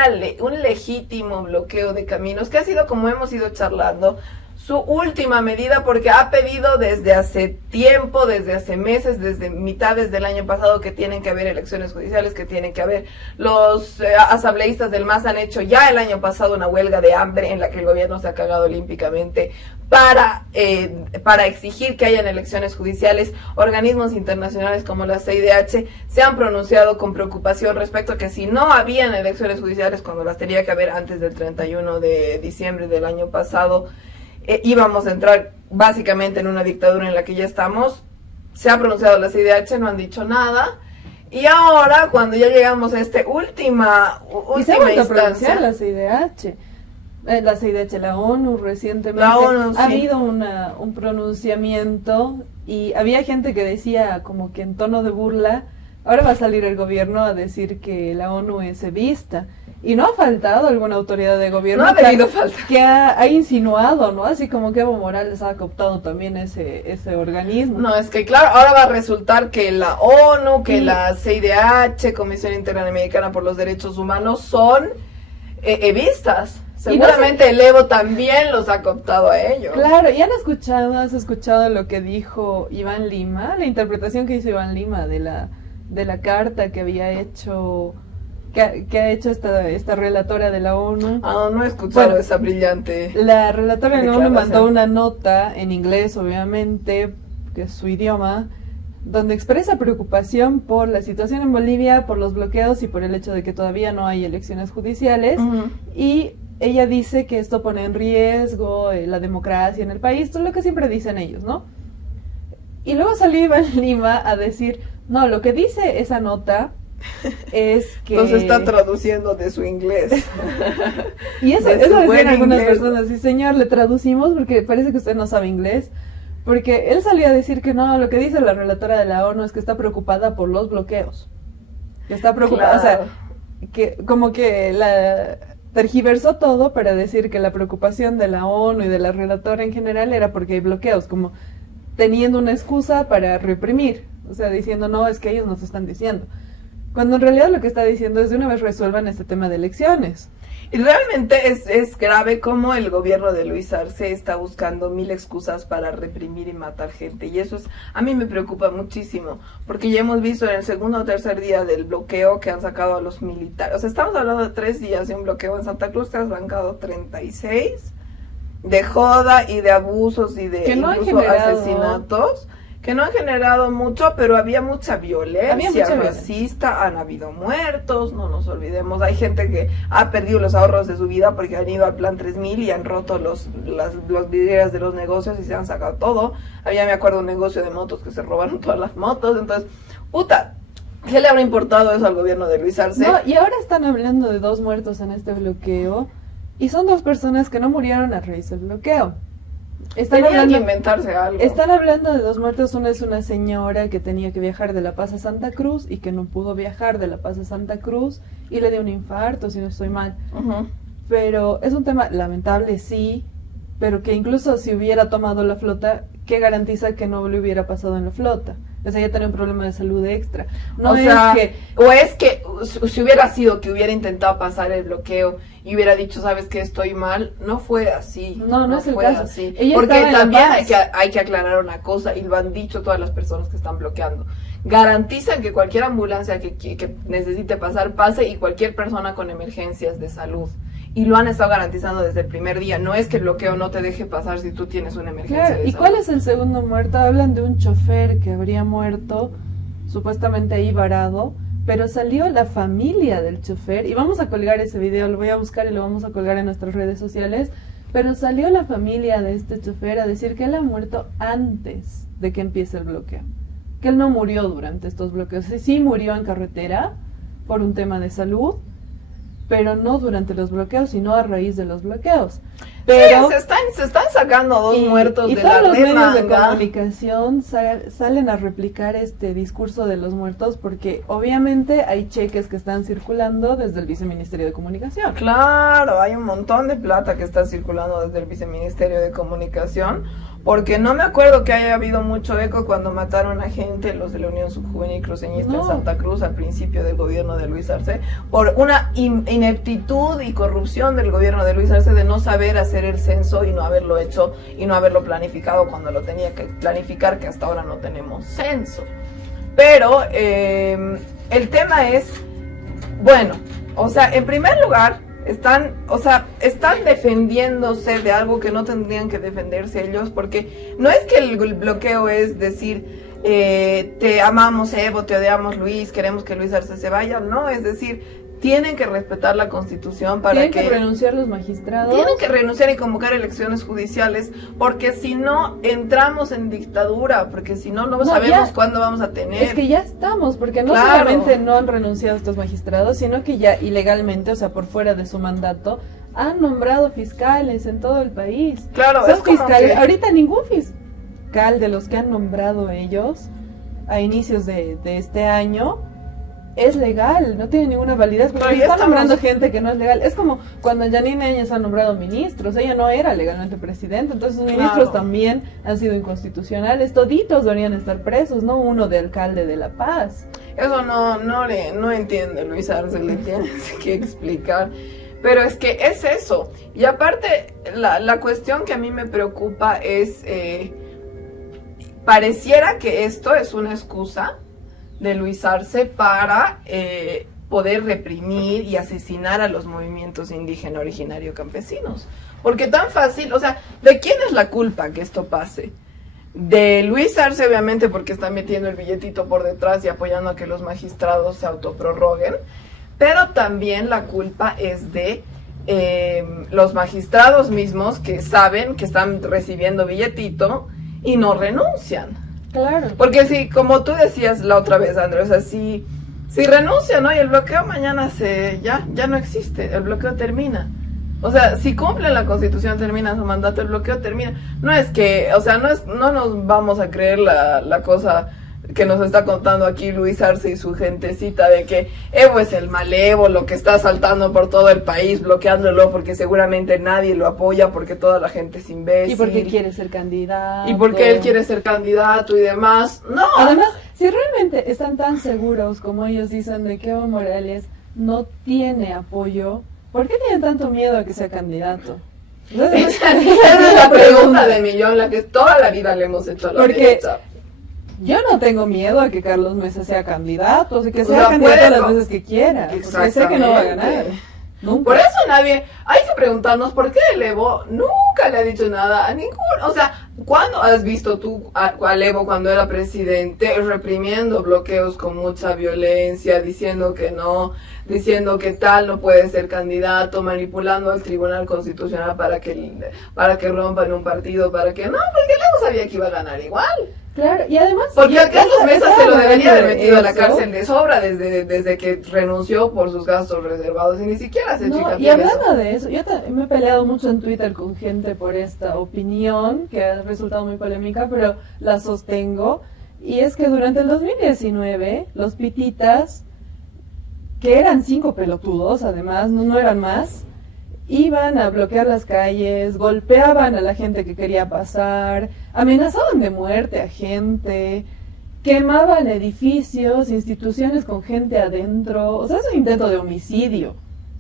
legítimo bloqueo de caminos, que ha sido, como hemos ido charlando, su última medida, porque ha pedido desde hace tiempo, desde hace meses, desde mitades del año pasado, que tienen que haber elecciones judiciales, que tienen que haber. Los asambleístas del MAS han hecho ya el año pasado una huelga de hambre en la que el gobierno se ha cagado olímpicamente para exigir que hayan elecciones judiciales. Organismos internacionales como la CIDH se han pronunciado con preocupación respecto a que si no habían elecciones judiciales, cuando las tenía que haber antes del 31 de diciembre del año pasado, íbamos a entrar básicamente en una dictadura en la que ya estamos. Se ha pronunciado la CIDH, no han dicho nada. Y ahora, cuando ya llegamos a esta última y se ha vuelto a pronunciar la CIDH, la ONU recientemente, la ONU, sí. Ha habido un pronunciamiento, y había gente que decía, como que en tono de burla, ahora va a salir el gobierno a decir que la ONU es evista. Y no ha faltado alguna autoridad de gobierno que ha insinuado, ¿no? Así como que Evo Morales ha cooptado también ese organismo. No, es que claro, ahora va a resultar que la ONU, que la CIDH, Comisión Interamericana por los Derechos Humanos, son evistas. Seguramente el Evo también los ha cooptado a ellos. Has escuchado lo que dijo Iván Lima, la interpretación que hizo Iván Lima de la carta que había hecho... Que ha hecho esta relatora de la ONU. No he escuchado esa brillante. La relatora de la ONU mandó una nota en inglés, obviamente, que es su idioma, donde expresa preocupación por la situación en Bolivia, por los bloqueos y por el hecho de que todavía no hay elecciones judiciales. Y ella dice que esto pone en riesgo la democracia en el país, todo lo que siempre dicen ellos, ¿no? Y luego salió Iván Lima a decir, no, lo que dice esa nota es que... Nos está traduciendo de su inglés. Y eso decían algunas personas, sí señor, le traducimos porque parece que usted no sabe inglés. Porque él salió a decir que no, lo que dice la relatora de la ONU es que está preocupada por los bloqueos. Que está preocupada, claro. O sea, que como que tergiversó todo para decir que la preocupación de la ONU y de la relatora en general era porque hay bloqueos, como teniendo una excusa para reprimir. O sea, diciendo, no, es que ellos nos están diciendo. Cuando en realidad lo que está diciendo es, de una vez resuelvan este tema de elecciones. Y realmente es grave cómo el gobierno de Luis Arce está buscando mil excusas para reprimir y matar gente. Y eso a mí me preocupa muchísimo, porque ya hemos visto en el segundo o tercer día del bloqueo que han sacado a los militares. O sea, estamos hablando de 3 días de un bloqueo en Santa Cruz que han arrancado 36 de joda y de abusos y de incluso asesinatos. Que no han generado mucho, pero había mucha violencia racista, han habido muertos, no nos olvidemos, hay gente que ha perdido los ahorros de su vida porque han ido al plan 3000 y han roto los vidrieras de los negocios y se han sacado todo. Había, me acuerdo, un negocio de motos que se robaron todas las motos, entonces, puta, ¿qué le habrá importado eso al gobierno de Luis Arce? No, y ahora están hablando de 2 muertos en este bloqueo, y son 2 personas que no murieron a raíz del bloqueo. Tenían que inventarse algo. Están hablando de 2 muertos. Una es una señora que tenía que viajar de La Paz a Santa Cruz y que no pudo viajar de La Paz a Santa Cruz y le dio un infarto, si no estoy mal. Pero es un tema lamentable, sí, pero que incluso si hubiera tomado la flota, ¿qué garantiza que no le hubiera pasado en la flota? O sea, ella tenía un problema de salud extra. No es que si hubiera sido que hubiera intentado pasar el bloqueo y hubiera dicho, ¿sabes qué? Estoy mal. No fue así. No es el caso. Así. Porque también hay que aclarar una cosa, y lo han dicho todas las personas que están bloqueando. Garantizan que cualquier ambulancia que necesite pasar, pase, y cualquier persona con emergencias de salud. Y lo han estado garantizando desde el primer día. No es que el bloqueo no te deje pasar si tú tienes una emergencia de salud. ¿Y cuál es el segundo muerto? Hablan de un chofer que habría muerto, supuestamente ahí varado, pero salió la familia del chofer, y vamos a colgar ese video, lo voy a buscar y lo vamos a colgar en nuestras redes sociales, pero salió la familia de este chofer a decir que él ha muerto antes de que empiece el bloqueo, que él no murió durante estos bloqueos. Sí murió en carretera por un tema de salud, pero no durante los bloqueos, sino a raíz de los bloqueos. Pero sí, se están sacando 2 muertos de la todos los medios de remanga. comunicación salen a replicar este discurso de los muertos, porque obviamente hay cheques que están circulando desde el Viceministerio de Comunicación. Claro, hay un montón de plata que está circulando desde el Viceministerio de Comunicación, porque no me acuerdo que haya habido mucho eco cuando mataron a gente, los de la Unión Subjuvenil Cruceñista en Santa Cruz al principio del gobierno de Luis Arce, por una ineptitud y corrupción del gobierno de Luis Arce de no saber hacer el censo y no haberlo hecho y no haberlo planificado cuando lo tenía que planificar, que hasta ahora no tenemos censo. Pero el tema es, bueno, o sea, en primer lugar, están defendiéndose de algo que no tendrían que defenderse ellos, porque no es que el bloqueo es decir, te amamos Evo, te odiamos Luis, queremos que Luis Arce se vaya, no, es decir, tienen que respetar la Constitución para tienen que renunciar los magistrados. Tienen que renunciar y convocar elecciones judiciales, porque si no entramos en dictadura, porque si no sabemos cuándo vamos a tener. Es que ya estamos, porque no solamente no han renunciado estos magistrados, sino que ya ilegalmente, o sea, por fuera de su mandato, han nombrado fiscales en todo el país. Claro, es fiscales. Ahorita ningún fiscal de los que han nombrado ellos a inicios de este año es legal, no tiene ninguna validez, porque están nombrando gente que no es legal. Es como cuando Yanine Áñez ha nombrado ministros, ella no era legalmente presidenta, entonces sus ministros también han sido inconstitucionales, toditos deberían estar presos, no uno de alcalde de La Paz. Eso no entiende Luis Arce, le tienes que explicar. Pero es que es eso. Y aparte, la cuestión que a mí me preocupa es, pareciera que esto es una excusa de Luis Arce para poder reprimir y asesinar a los movimientos indígena originario campesinos. Porque tan fácil, o sea, ¿de quién es la culpa que esto pase? De Luis Arce, obviamente, porque está metiendo el billetito por detrás y apoyando a que los magistrados se autoprorroguen, pero también la culpa es de los magistrados mismos, que saben que están recibiendo billetito y no renuncian. Claro. Porque si, como tú decías la otra vez, Andrés, o sea, si renuncian, ¿no? Y el bloqueo mañana ya no existe, el bloqueo termina. O sea, si cumplen la Constitución, termina su mandato, el bloqueo termina. No es que, o sea, no nos vamos a creer la cosa que nos está contando aquí Luis Arce y su gentecita de que Evo es el malévolo que está saltando por todo el país bloqueándolo porque seguramente nadie lo apoya, porque toda la gente es imbécil. Y porque quiere ser candidato. Y porque él quiere ser candidato y demás. No. Además, si realmente están tan seguros como ellos dicen de que Evo Morales no tiene apoyo ¿por qué tienen tanto miedo a que sea candidato? Esa es la pregunta de millón, la que toda la vida le hemos hecho a la derecha. Yo no tengo miedo a que Carlos Mesa sea candidato, o sea, que sea sea, candidato puede, las veces que quiera, porque sé que no va a ganar. Nunca. Por eso nadie, hay que preguntarnos por qué el Evo nunca le ha dicho nada a ningún, o sea, ¿cuándo has visto tú al Evo cuando era presidente reprimiendo bloqueos con mucha violencia, diciendo que no, diciendo que tal no puede ser candidato, manipulando al Tribunal Constitucional para que rompan un partido, para que no, porque el Evo sabía que iba a ganar igual? Claro, y además... Porque a Carlos Mesa se lo debería haber metido a la eso. cárcel de sobra desde que renunció por sus gastos reservados y ni siquiera se No, chica y hablando de eso, yo me he peleado mucho en Twitter con gente por esta opinión, que ha resultado muy polémica, pero la sostengo, y es que durante el 2019, los pititas, que eran 5 pelotudos, además, no eran más, iban a bloquear las calles, golpeaban a la gente que quería pasar, amenazaban de muerte a gente, quemaban edificios, instituciones con gente adentro, o sea, es un intento de homicidio.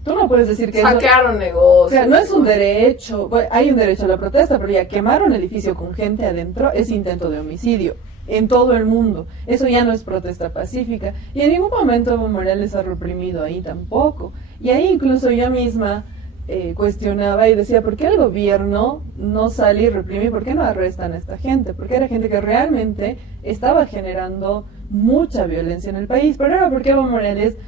Tú no puedes decir que saquearon negocios. O sea, no es un derecho, bueno, hay un derecho a la protesta, pero ya quemar un edificio con gente adentro es intento de homicidio en todo el mundo. Eso ya no es protesta pacífica. Y en ningún momento Evo Morales ha reprimido ahí tampoco. Y ahí incluso yo misma cuestionaba y decía, ¿por qué el gobierno no sale y reprime? ¿Por qué no arrestan a esta gente? Porque era gente que realmente estaba generando mucha violencia en el país. Pero era porque Evo Morales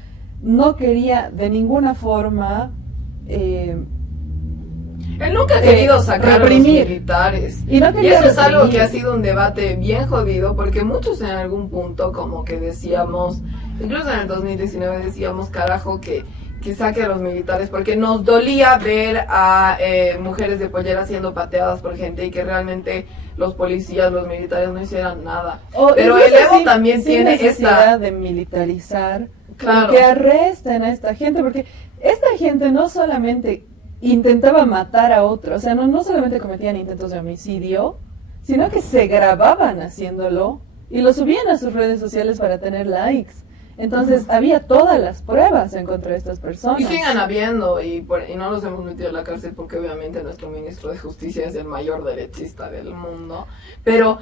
no quería de ninguna forma... Él nunca ha querido sacar reprimir. A los militares. Y no quería eso es algo reprimir. que ha sido un debate bien jodido, porque muchos en algún punto como que decíamos, incluso en el 2019 decíamos, carajo, que saque a los militares, porque nos dolía ver a mujeres de pollera siendo pateadas por gente y que realmente los policías, los militares no hicieran nada. Pero el Evo también tiene necesidad de militarizar, Claro. que arresten a esta gente, porque esta gente no solamente intentaba matar a otros, o sea, no solamente cometían intentos de homicidio, sino que se grababan haciéndolo y lo subían a sus redes sociales para tener likes. Entonces había todas las pruebas en contra de estas personas. Y sigan habiendo, y no los hemos metido a la cárcel porque obviamente nuestro ministro de Justicia es el mayor derechista del mundo. Pero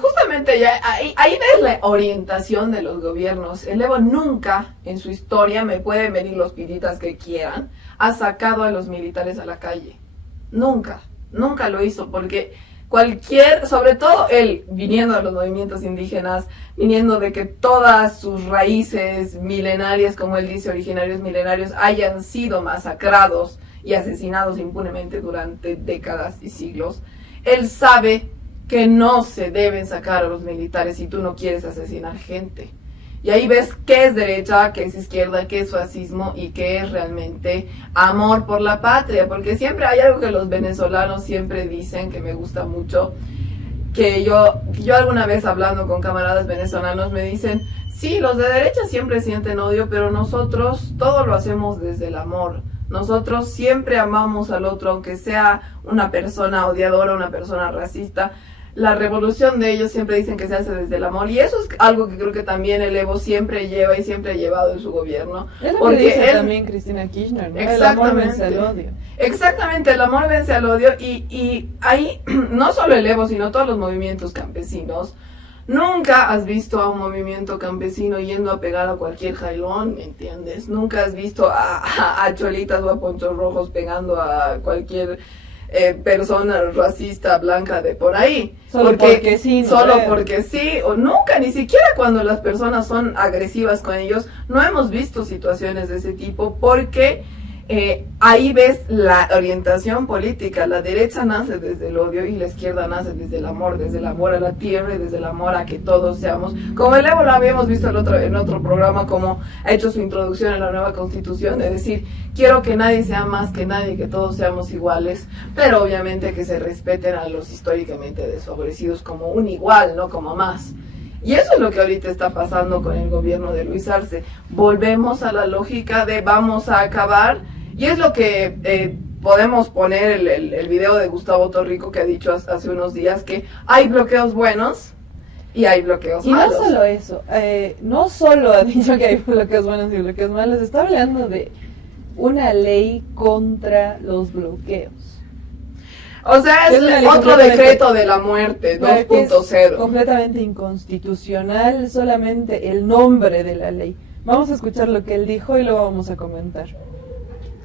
justamente ya ahí ves la orientación de los gobiernos. El Evo nunca en su historia, me pueden venir los piritas que quieran, ha sacado a los militares a la calle. Nunca lo hizo, porque sobre todo él, viniendo de los movimientos indígenas, viniendo de que todas sus raíces milenarias, como él dice, originarios milenarios, hayan sido masacrados y asesinados impunemente durante décadas y siglos, él sabe que no se deben sacar a los militares si tú no quieres asesinar gente. Y ahí ves qué es derecha, qué es izquierda, qué es fascismo y qué es realmente amor por la patria. Porque siempre hay algo que los venezolanos siempre dicen, que me gusta mucho, que yo alguna vez hablando con camaradas venezolanos me dicen, sí, los de derecha siempre sienten odio, pero nosotros todo lo hacemos desde el amor. Nosotros siempre amamos al otro, aunque sea una persona odiadora, una persona racista. La revolución de ellos siempre dicen que se hace desde el amor, y eso es algo que creo que también el Evo siempre lleva y siempre ha llevado en su gobierno. Es lo que dice también Cristina Kirchner, ¿no? El amor vence al odio. Exactamente, el amor vence al odio, y ahí no solo el Evo, sino todos los movimientos campesinos. Nunca has visto a un movimiento campesino yendo a pegar a cualquier jailón, ¿me entiendes? Nunca has visto a cholitas o a ponchos rojos pegando a cualquier persona racista blanca de por ahí. Solo porque sí. Porque sí, o nunca, ni siquiera cuando las personas son agresivas con ellos, no hemos visto situaciones de ese tipo, porque ahí ves la orientación política. La derecha nace desde el odio y la izquierda nace desde el amor a la tierra y desde el amor a que todos seamos, como el Evo lo habíamos visto en otro programa, como ha hecho su introducción en la nueva constitución, de decir, quiero que nadie sea más que nadie, que todos seamos iguales, pero obviamente que se respeten a los históricamente desfavorecidos como un igual, no como más. Y eso es lo que ahorita está pasando con el gobierno de Luis Arce. Volvemos a la lógica de vamos a acabar, y es lo que podemos poner el video de Gustavo Torrico, que ha dicho hace unos días que hay bloqueos buenos y hay bloqueos malos. Y no solo eso, no solo ha dicho que hay bloqueos buenos y bloqueos malos, está hablando de una ley contra los bloqueos. O sea, es otro decreto de la muerte, 2.0. Completamente inconstitucional, solamente el nombre de la ley. Vamos a escuchar lo que él dijo y luego vamos a comentar.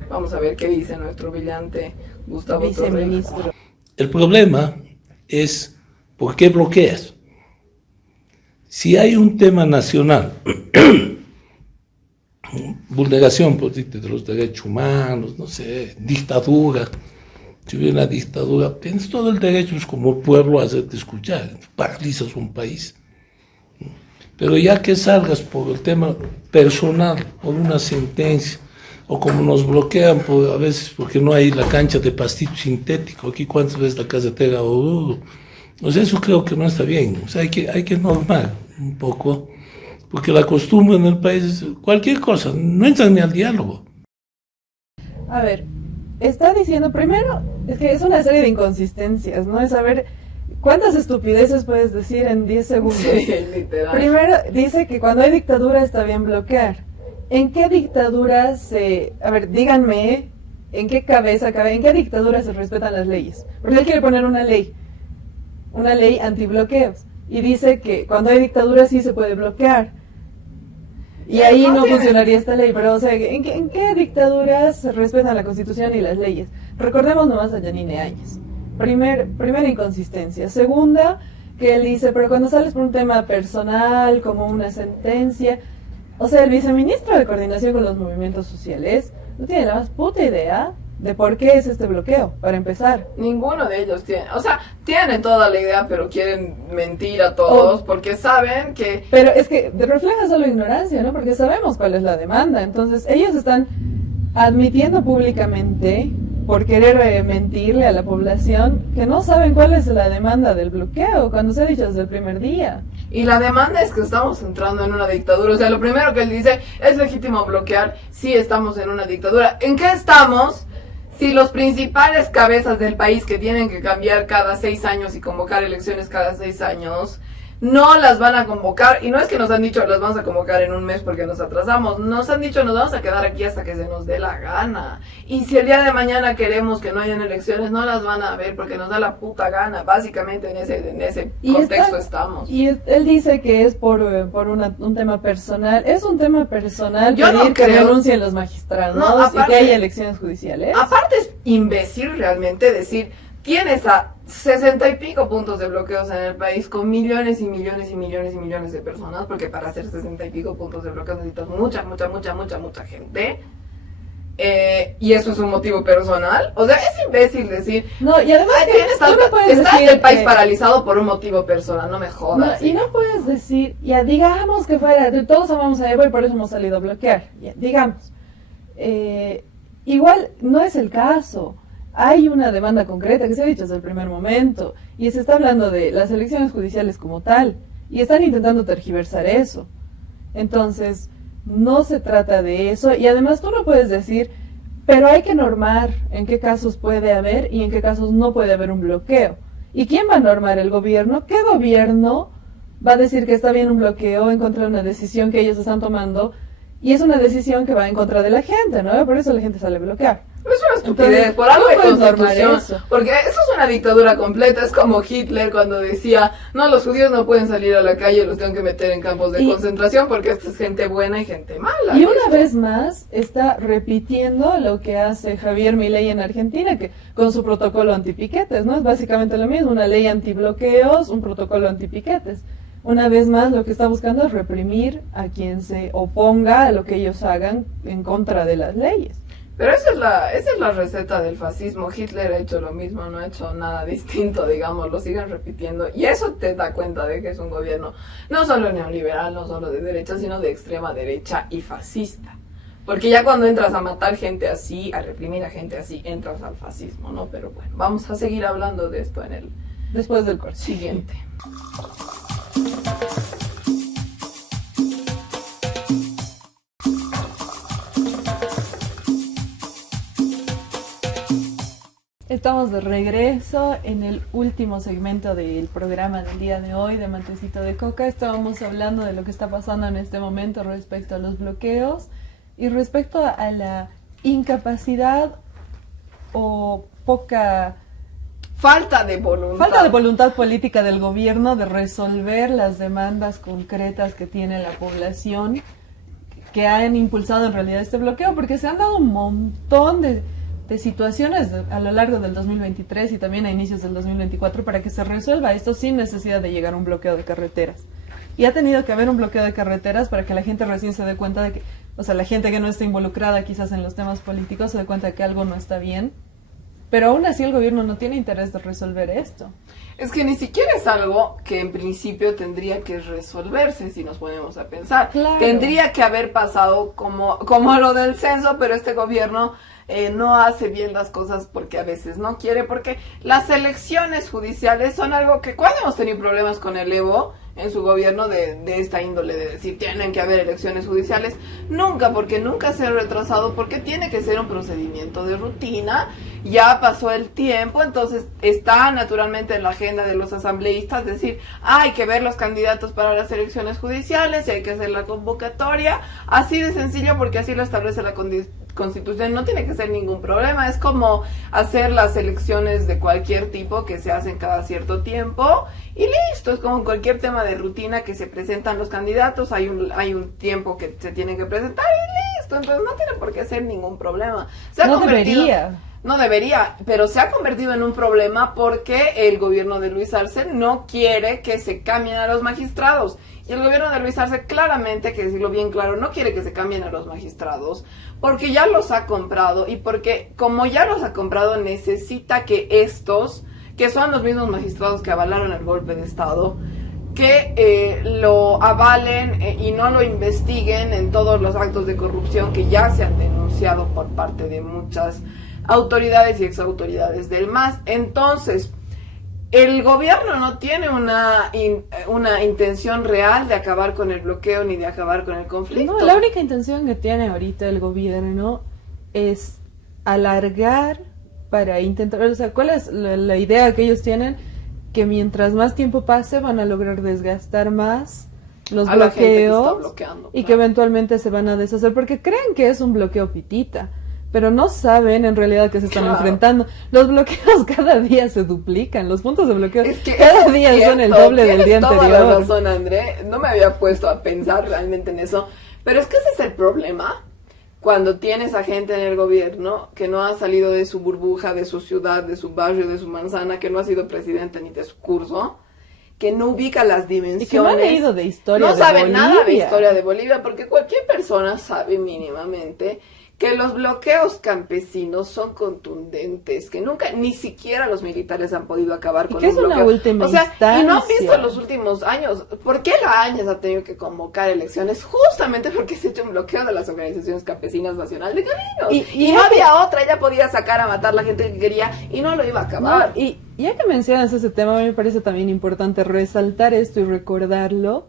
Vamos a ver qué dice nuestro brillante Gustavo viceministro. Torres. El problema es ¿por qué bloqueas? Si hay un tema nacional, vulneración de los derechos humanos, no sé, dictadura. Si hubiera una dictadura, tienes todo el derecho como pueblo a hacerte escuchar, paralizas un país. Pero ya que salgas por el tema personal, por una sentencia, o como nos bloquean a veces porque no hay la cancha de pasto sintético, aquí cuántas veces la carretera Oruro, o sea, eso creo que no está bien, o sea, hay que normar un poco, porque la costumbre en el país es cualquier cosa, no entran ni al diálogo. A ver, está diciendo, primero, es que es una serie de inconsistencias, ¿no? Es saber cuántas estupideces puedes decir en 10 segundos. Sí, literal. Primero, dice que cuando hay dictadura está bien bloquear. ¿En qué dictadura a ver, díganme, ¿en qué cabeza cabe, en qué dictadura se respetan las leyes? Porque él quiere poner una ley antibloqueos, y dice que cuando hay dictadura sí se puede bloquear. Y ahí no funcionaría esta ley, pero o sea, ¿en qué dictaduras se respetan la Constitución y las leyes? Recordemos nomás a Yanine Áñez. Primera inconsistencia. Segunda, que él dice, pero cuando sales por un tema personal, como una sentencia, o sea, el viceministro de Coordinación con los Movimientos Sociales no tiene la más puta idea de por qué es este bloqueo, para empezar. Ninguno de ellos tiene, o sea, tienen toda la idea, pero quieren mentir a todos, porque saben que... Pero es que refleja solo ignorancia, ¿no? Porque sabemos cuál es la demanda, entonces ellos están admitiendo públicamente, por querer mentirle a la población, que no saben cuál es la demanda del bloqueo, cuando se ha dicho desde el primer día. Y la demanda es que estamos entrando en una dictadura. O sea, lo primero que él dice, es legítimo bloquear, sí estamos en una dictadura. ¿En qué estamos? Si los principales cabezas del país que tienen que cambiar cada 6 años y convocar elecciones cada 6 años, no las van a convocar, y no es que nos han dicho las vamos a convocar en un mes porque nos atrasamos, nos han dicho nos vamos a quedar aquí hasta que se nos dé la gana, y si el día de mañana queremos que no hayan elecciones, no las van a ver porque nos da la puta gana, básicamente en ese contexto estamos. Y él dice que es por un tema personal, es un tema personal yo pedir no que creo. renuncien los magistrados, No, aparte, y que haya elecciones judiciales. Aparte es imbécil realmente decir, tienes a 60 y pico puntos de bloqueos en el país con millones y millones y millones y millones de personas, porque para hacer 60 y pico puntos de bloqueos necesitas mucha gente, y eso es un motivo personal. O sea, es imbécil decir, no, y además está el país paralizado por un motivo personal, no me jodas. No, y no puedes decir, ya digamos que fuera, todos amamos a Evo y por eso hemos salido a bloquear, ya, digamos. Igual no es el caso. Hay una demanda concreta que se ha dicho desde el primer momento y se está hablando de las elecciones judiciales como tal y están intentando tergiversar eso. Entonces, no se trata de eso y además tú no puedes decir, pero hay que normar en qué casos puede haber y en qué casos no puede haber un bloqueo. ¿Y quién va a normar? ¿El gobierno? ¿Qué gobierno va a decir que está bien un bloqueo en contra de una decisión que ellos están tomando? Y es una decisión que va en contra de la gente, ¿no? Por eso la gente sale a bloquear. Es una estupidez, entonces, por algo de constitución, porque eso es una dictadura completa, es como Hitler cuando decía, no, los judíos no pueden salir a la calle, los tengo que meter en campos de concentración porque esta es gente buena y gente mala. Y una vez más está repitiendo lo que hace Javier Milei en Argentina, que con su protocolo antipiquetes, ¿no? Es básicamente lo mismo, una ley antibloqueos, un protocolo antipiquetes. Una vez más lo que está buscando es reprimir a quien se oponga a lo que ellos hagan en contra de las leyes. Pero esa es la receta del fascismo. Hitler ha hecho lo mismo, no ha hecho nada distinto, digamos, lo siguen repitiendo. Y eso te da cuenta de que es un gobierno no solo neoliberal, no solo de derecha, sino de extrema derecha y fascista. Porque ya cuando entras a matar gente así, a reprimir a gente así, entras al fascismo, ¿no? Pero bueno, vamos a seguir hablando de esto después del corte siguiente. Estamos de regreso en el último segmento del programa del día de hoy de Matecito de Coca. Estábamos hablando de lo que está pasando en este momento respecto a los bloqueos y respecto a la incapacidad o poca falta de voluntad. falta de voluntad política del gobierno de resolver las demandas concretas que tiene la población que han impulsado en realidad este bloqueo, porque se han dado un montón de situaciones a lo largo del 2023 y también a inicios del 2024 para que se resuelva esto sin necesidad de llegar a un bloqueo de carreteras. Y ha tenido que haber un bloqueo de carreteras para que la gente recién se dé cuenta de que, o sea, la gente que no está involucrada quizás en los temas políticos se dé cuenta de que algo no está bien. Pero aún así el gobierno no tiene interés de resolver esto. Es que ni siquiera es algo que en principio tendría que resolverse si nos ponemos a pensar. Claro. Tendría que haber pasado como lo del censo, pero este gobierno no hace bien las cosas porque a veces no quiere, porque las elecciones judiciales son algo que cuando hemos tenido problemas con el Evo en su gobierno de esta índole, de decir tienen que haber elecciones judiciales, nunca, porque nunca se ha retrasado, porque tiene que ser un procedimiento de rutina, ya pasó el tiempo, entonces está naturalmente en la agenda de los asambleístas decir, hay que ver los candidatos para las elecciones judiciales y hay que hacer la convocatoria, así de sencillo, porque así lo establece la Constitución, no tiene que ser ningún problema, es como hacer las elecciones de cualquier tipo que se hacen cada cierto tiempo y listo, es como cualquier tema de rutina que se presentan los candidatos, hay un tiempo que se tienen que presentar y listo, entonces no tiene por qué ser ningún problema. No debería, pero se ha convertido en un problema porque el gobierno de Luis Arce no quiere que se cambien a los magistrados. Y el gobierno de Luis Arce claramente, que decirlo bien claro, no quiere que se cambien a los magistrados porque ya los ha comprado y porque como ya los ha comprado necesita que estos, que son los mismos magistrados que avalaron el golpe de Estado, que lo avalen y no lo investiguen en todos los actos de corrupción que ya se han denunciado por parte de muchas autoridades y exautoridades del MAS. Entonces, el gobierno no tiene una intención real de acabar con el bloqueo ni de acabar con el conflicto. No, la única intención que tiene ahorita el gobierno es alargar para intentar, o sea, ¿cuál es la idea que ellos tienen? Que mientras más tiempo pase van a lograr desgastar más los a la gente que está bloqueos bloqueando, y claro, que eventualmente se van a deshacer porque creen que es un bloqueo pitita, pero no saben en realidad que se están claro, enfrentando. Los bloqueos cada día se duplican, los puntos de bloqueo es que cada eso es día cierto, son el doble del día tienes toda anterior. la razón, André, no me había puesto a pensar realmente en eso, pero es que ese es el problema cuando tienes a gente en el gobierno que no ha salido de su burbuja, de su ciudad, de su barrio, de su manzana, que no ha sido presidente ni de su curso, que no ubica las dimensiones. Y que no ha leído de historia no de sabe Bolivia. nada de historia de Bolivia, porque cualquier persona sabe mínimamente que los bloqueos campesinos son contundentes, que nunca, ni siquiera los militares han podido acabar con que un es una bloqueo. última o sea, instancia. y no han visto los últimos años. ¿Por qué la ANES ha tenido que convocar elecciones? Justamente porque se ha hecho un bloqueo de las organizaciones campesinas nacionales de caminos. Y no había otra, ella podía sacar a matar la gente que quería y no lo iba a acabar. No, y ya que mencionas ese tema, a mí me parece también importante resaltar esto y recordarlo,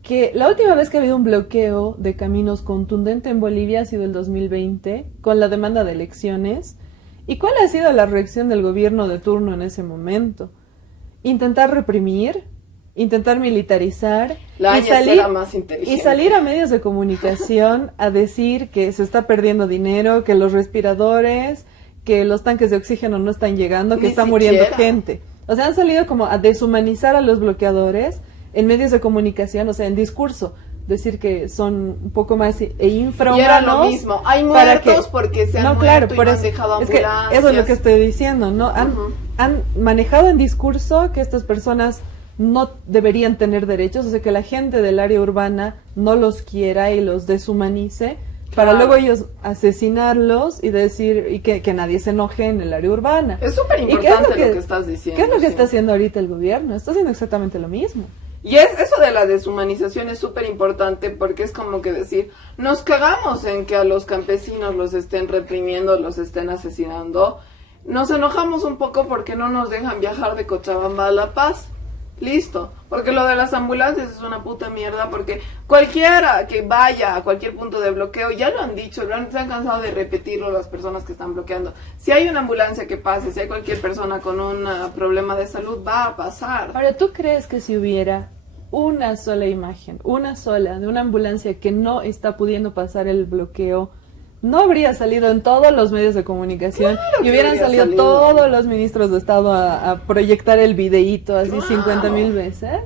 que la última vez que ha habido un bloqueo de caminos contundente en Bolivia ha sido el 2020, con la demanda de elecciones. ¿Y cuál ha sido la reacción del gobierno de turno en ese momento? Intentar reprimir, intentar militarizar La ANES era más inteligente. y salir a medios de comunicación a decir que se está perdiendo dinero, que los respiradores, que los tanques de oxígeno no están llegando, que Ni está muriendo siquiera. gente. O sea, han salido como a deshumanizar a los bloqueadores en medios de comunicación, o sea, en discurso, decir que son un poco más infrahumanos. Y era lo mismo, hay muertos porque se han muerto y no han dejado es que ambulancias. eso es lo que estoy diciendo, ¿no? Han manejado en discurso que estas personas no deberían tener derechos, o sea, que la gente del área urbana no los quiera y los deshumanice, para Claro. luego ellos asesinarlos y decir y que nadie se enoje en el área urbana. Es súper ¿Y qué importante lo que estás diciendo. ¿Qué es lo que sí. está haciendo ahorita el gobierno? Está haciendo exactamente lo mismo. Y eso de la deshumanización es súper importante porque es como que decir, nos cagamos en que a los campesinos los estén reprimiendo, los estén asesinando. Nos enojamos un poco porque no nos dejan viajar de Cochabamba a La Paz. Listo. Porque lo de las ambulancias es una puta mierda porque cualquiera que vaya a cualquier punto de bloqueo, ya lo han dicho, se han cansado de repetirlo las personas que están bloqueando. Si hay una ambulancia que pase, si hay cualquier persona con un problema de salud, va a pasar. Ahora, ¿tú crees que si hubiera una sola imagen, una sola, de una ambulancia que no está pudiendo pasar el bloqueo no habría salido en todos los medios de comunicación y hubieran salido todos los ministros de Estado a proyectar el videíto así 50,000 veces.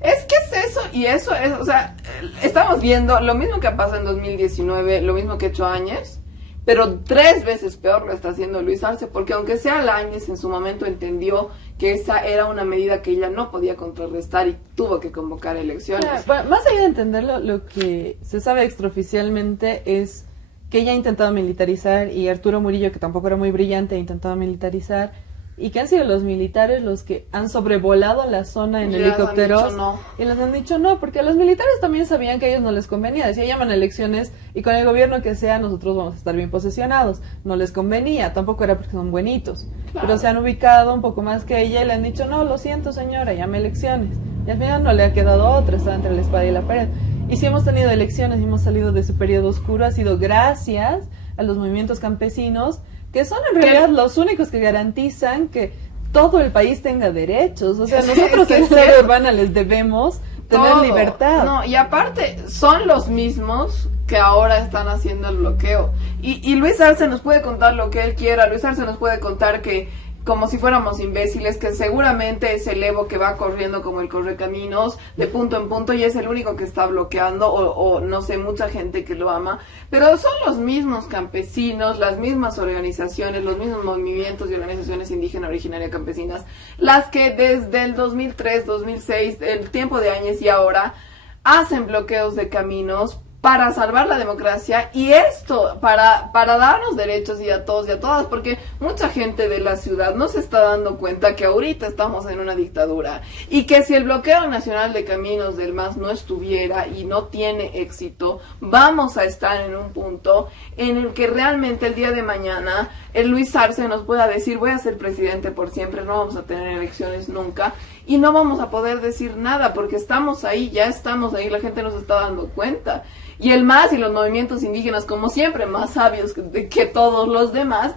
Es que es eso, y eso es, o sea, estamos viendo lo mismo que pasa en 2019, lo mismo que ha hecho Áñez, pero 3 veces peor lo está haciendo Luis Arce, porque aunque sea la Áñez en su momento entendió que esa era una medida que ella no podía contrarrestar y tuvo que convocar elecciones. Claro, bueno, más allá de entenderlo, lo que se sabe extraoficialmente es que ella ha intentado militarizar y Arturo Murillo, que tampoco era muy brillante, ha intentado militarizar, y que han sido los militares los que han sobrevolado la zona en helicópteros y les han dicho no, porque los militares también sabían que a ellos no les convenía, decía llaman elecciones y con el gobierno que sea nosotros vamos a estar bien posesionados, no les convenía, tampoco era porque son buenitos, pero se han ubicado un poco más que ella y le han dicho no, lo siento señora, llame elecciones, y al final no le ha quedado otra, está entre la espada y la pared. Y si hemos tenido elecciones y hemos salido de ese periodo oscuro, ha sido gracias a los movimientos campesinos, que son en realidad los únicos que garantizan que todo el país tenga derechos. O sea, nosotros en la área urbana les debemos tener libertad. No, y aparte, son los mismos que ahora están haciendo el bloqueo. Y Luis Arce nos puede contar lo que él quiera, Luis Arce nos puede contar que como si fuéramos imbéciles, que seguramente es el Evo que va corriendo como el correcaminos de punto en punto y es el único que está bloqueando o no sé, mucha gente que lo ama, pero son los mismos campesinos, las mismas organizaciones, los mismos movimientos y organizaciones indígenas originarias campesinas, las que desde el 2003, 2006, el tiempo de Áñez y ahora hacen bloqueos de caminos para salvar la democracia y esto, para darnos derechos y a todos y a todas, porque mucha gente de la ciudad no se está dando cuenta que ahorita estamos en una dictadura y que si el bloqueo nacional de caminos del MAS no estuviera y no tiene éxito, vamos a estar en un punto en el que realmente el día de mañana el Luis Arce nos pueda decir voy a ser presidente por siempre, no vamos a tener elecciones nunca y no vamos a poder decir nada porque estamos ahí, ya estamos ahí, la gente nos está dando cuenta. Y el MAS y los movimientos indígenas, como siempre, más sabios que todos los demás,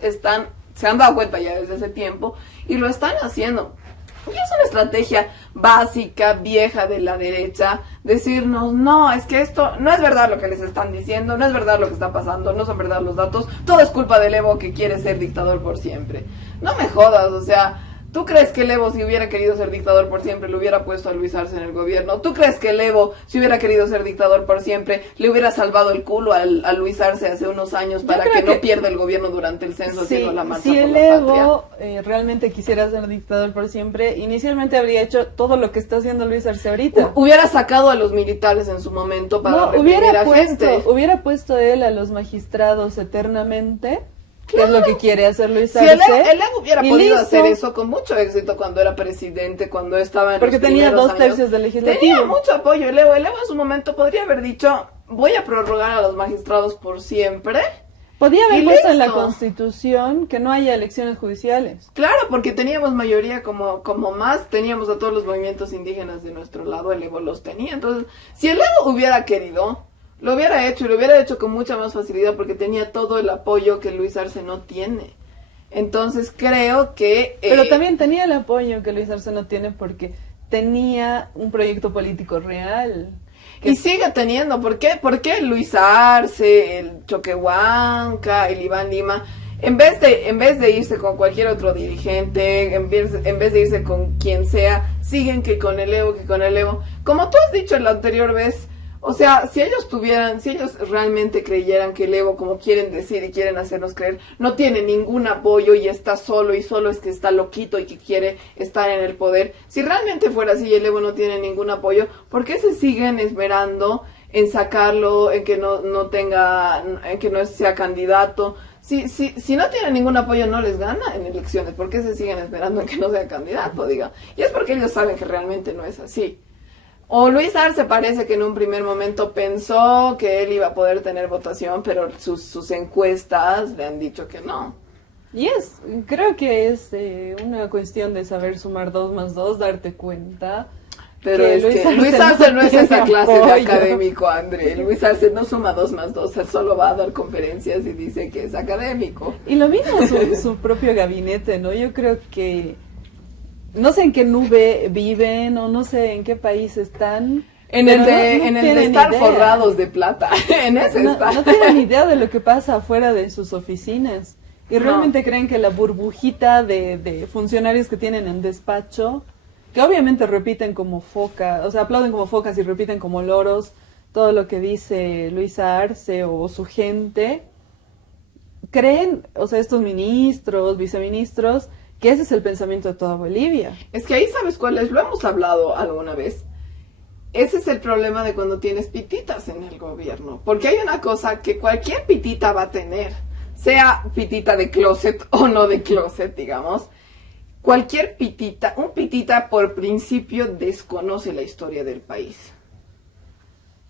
se han dado cuenta ya desde ese tiempo y lo están haciendo. Y es una estrategia básica, vieja de la derecha, decirnos, no, es que esto no es verdad lo que les están diciendo, no es verdad lo que está pasando, no son verdad los datos, todo es culpa del Evo que quiere ser dictador por siempre. No me jodas, o sea... ¿Tú crees que el Evo, si hubiera querido ser dictador por siempre, le hubiera puesto a Luis Arce en el gobierno? ¿Tú crees que el Evo, si hubiera querido ser dictador por siempre, le hubiera salvado el culo a Luis Arce hace unos años para que no pierda el gobierno durante el censo haciendo la marcha por la patria? Si el Evo realmente quisiera ser dictador por siempre, inicialmente habría hecho todo lo que está haciendo Luis Arce ahorita. Hubiera sacado a los militares en su momento para reprimir a gente. Hubiera puesto él a los magistrados eternamente... Claro. Es lo que quiere hacer Luis Arce. Si el Evo hubiera podido hacer eso con mucho éxito cuando era presidente, cuando estaba en porque los tenía 2 años, tercios del legislativo. Tenía mucho apoyo el Evo en su momento podría haber dicho, voy a prorrogar a los magistrados por siempre. Podía haber puesto en la Constitución que no haya elecciones judiciales. Claro, porque teníamos mayoría como más, teníamos a todos los movimientos indígenas de nuestro lado, el Evo los tenía. Entonces, si el Evo hubiera querido... Lo hubiera hecho, y lo hubiera hecho con mucha más facilidad porque tenía todo el apoyo que Luis Arce no tiene. Entonces creo que... Pero también tenía el apoyo que Luis Arce no tiene porque tenía un proyecto político real. Y sigue teniendo, ¿por qué? Porque Luis Arce, el Choquehuanca, el Iván Lima, en vez de irse con cualquier otro dirigente, en vez de irse con quien sea, siguen que con el Evo. Como tú has dicho la anterior vez... O sea, si ellos realmente creyeran que el Evo, como quieren decir y quieren hacernos creer, no tiene ningún apoyo y está solo y solo es que está loquito y que quiere estar en el poder, si realmente fuera así y el Evo no tiene ningún apoyo, ¿por qué se siguen esmerando en sacarlo, en que en que no sea candidato? Si no tiene ningún apoyo no les gana en elecciones, ¿por qué se siguen esperando en que no sea candidato, diga? Y es porque ellos saben que realmente no es así. O Luis Arce parece que en un primer momento pensó que él iba a poder tener votación, pero sus encuestas le han dicho que no. Y creo que es una cuestión de saber sumar 2 más 2, darte cuenta. Pero es que Luis Arce no es esa clase de académico, André. Luis Arce no suma 2 más 2, él solo va a dar conferencias y dice que es académico. Y lo mismo su propio gabinete, ¿no? Yo creo que... No sé en qué nube viven o no sé en qué país están, En el Pero de, no en el de tienen estar idea. forrados de plata. En ese No, está. no tienen idea de lo que pasa afuera de sus oficinas. Y No. realmente creen que la burbujita de funcionarios que tienen en despacho, que obviamente repiten como focas, o sea, aplauden como focas y repiten como loros todo lo que dice Luisa Arce o su gente, creen, o sea, estos ministros, viceministros, que ese es el pensamiento de toda Bolivia. Es que ahí sabes cuál es, lo hemos hablado alguna vez. Ese es el problema de cuando tienes pititas en el gobierno. Porque hay una cosa que cualquier pitita va a tener, sea pitita de closet o no de closet, digamos. Cualquier pitita, un pitita por principio desconoce la historia del país.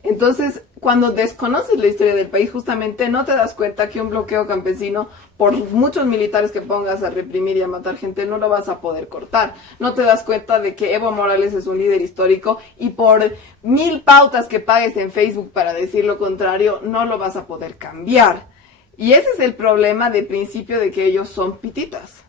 Entonces, cuando desconoces la historia del país, justamente no te das cuenta que un bloqueo campesino, por muchos militares que pongas a reprimir y a matar gente, no lo vas a poder cortar. No te das cuenta de que Evo Morales es un líder histórico y por 1000 pautas que pagues en Facebook para decir lo contrario, no lo vas a poder cambiar. Y ese es el problema de principio de que ellos son pititas.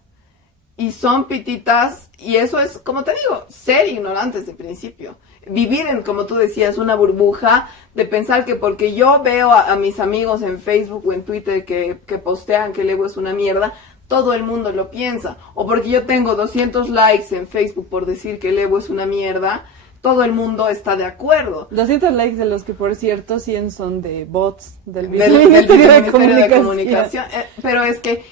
Y son pititas, y eso es, como te digo, ser ignorantes de principio. Vivir en, como tú decías, una burbuja de pensar que porque yo veo a mis amigos en Facebook o en Twitter que postean que el Evo es una mierda, todo el mundo lo piensa. O porque yo tengo 200 likes en Facebook por decir que el Evo es una mierda, todo el mundo está de acuerdo. 200 likes de los que, por cierto, 100 son de bots del Del Ministerio de Ministerio de Comunicación. Comunicación. Pero es que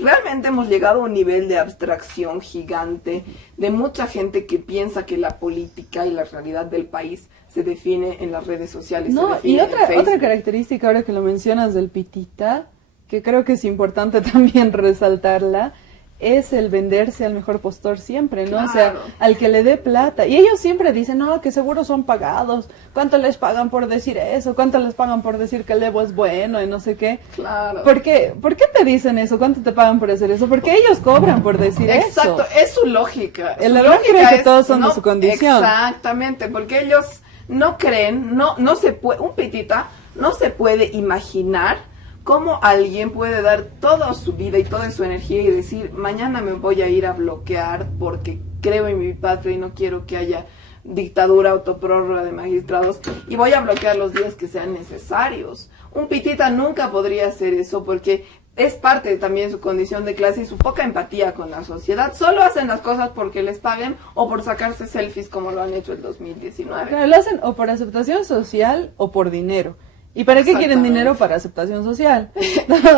realmente hemos llegado a un nivel de abstracción gigante de mucha gente que piensa que la política y la realidad del país se define en las redes sociales. se No, define y en otra Facebook. característica ahora que lo mencionas del pitita, que creo que es importante también resaltarla, es el venderse al mejor postor siempre, ¿no? O sea, Claro. al que le dé plata. Y ellos siempre dicen, no, que seguro son pagados. ¿Cuánto les pagan por decir eso? ¿Cuánto les pagan por decir que el Evo es bueno y no sé qué? Claro. ¿Por qué te dicen eso? ¿Cuánto te pagan por hacer eso? Porque ellos cobran por decir Exacto, eso. es su lógica. La Su lógica es que todos son de no- su condición. Exactamente, porque ellos no creen, no se puede, un pitita no se puede imaginar cómo alguien puede dar toda su vida y toda su energía y decir, mañana me voy a ir a bloquear porque creo en mi patria y no quiero que haya dictadura, autoprórroga de magistrados y voy a bloquear los días que sean necesarios. Un pitita nunca podría hacer eso porque es parte también de su condición de clase y su poca empatía con la sociedad. Solo hacen las cosas porque les paguen o por sacarse selfies como lo han hecho el 2019. Claro, lo hacen o por aceptación social o por dinero. ¿Y para qué quieren Exactamente. dinero? Para aceptación social.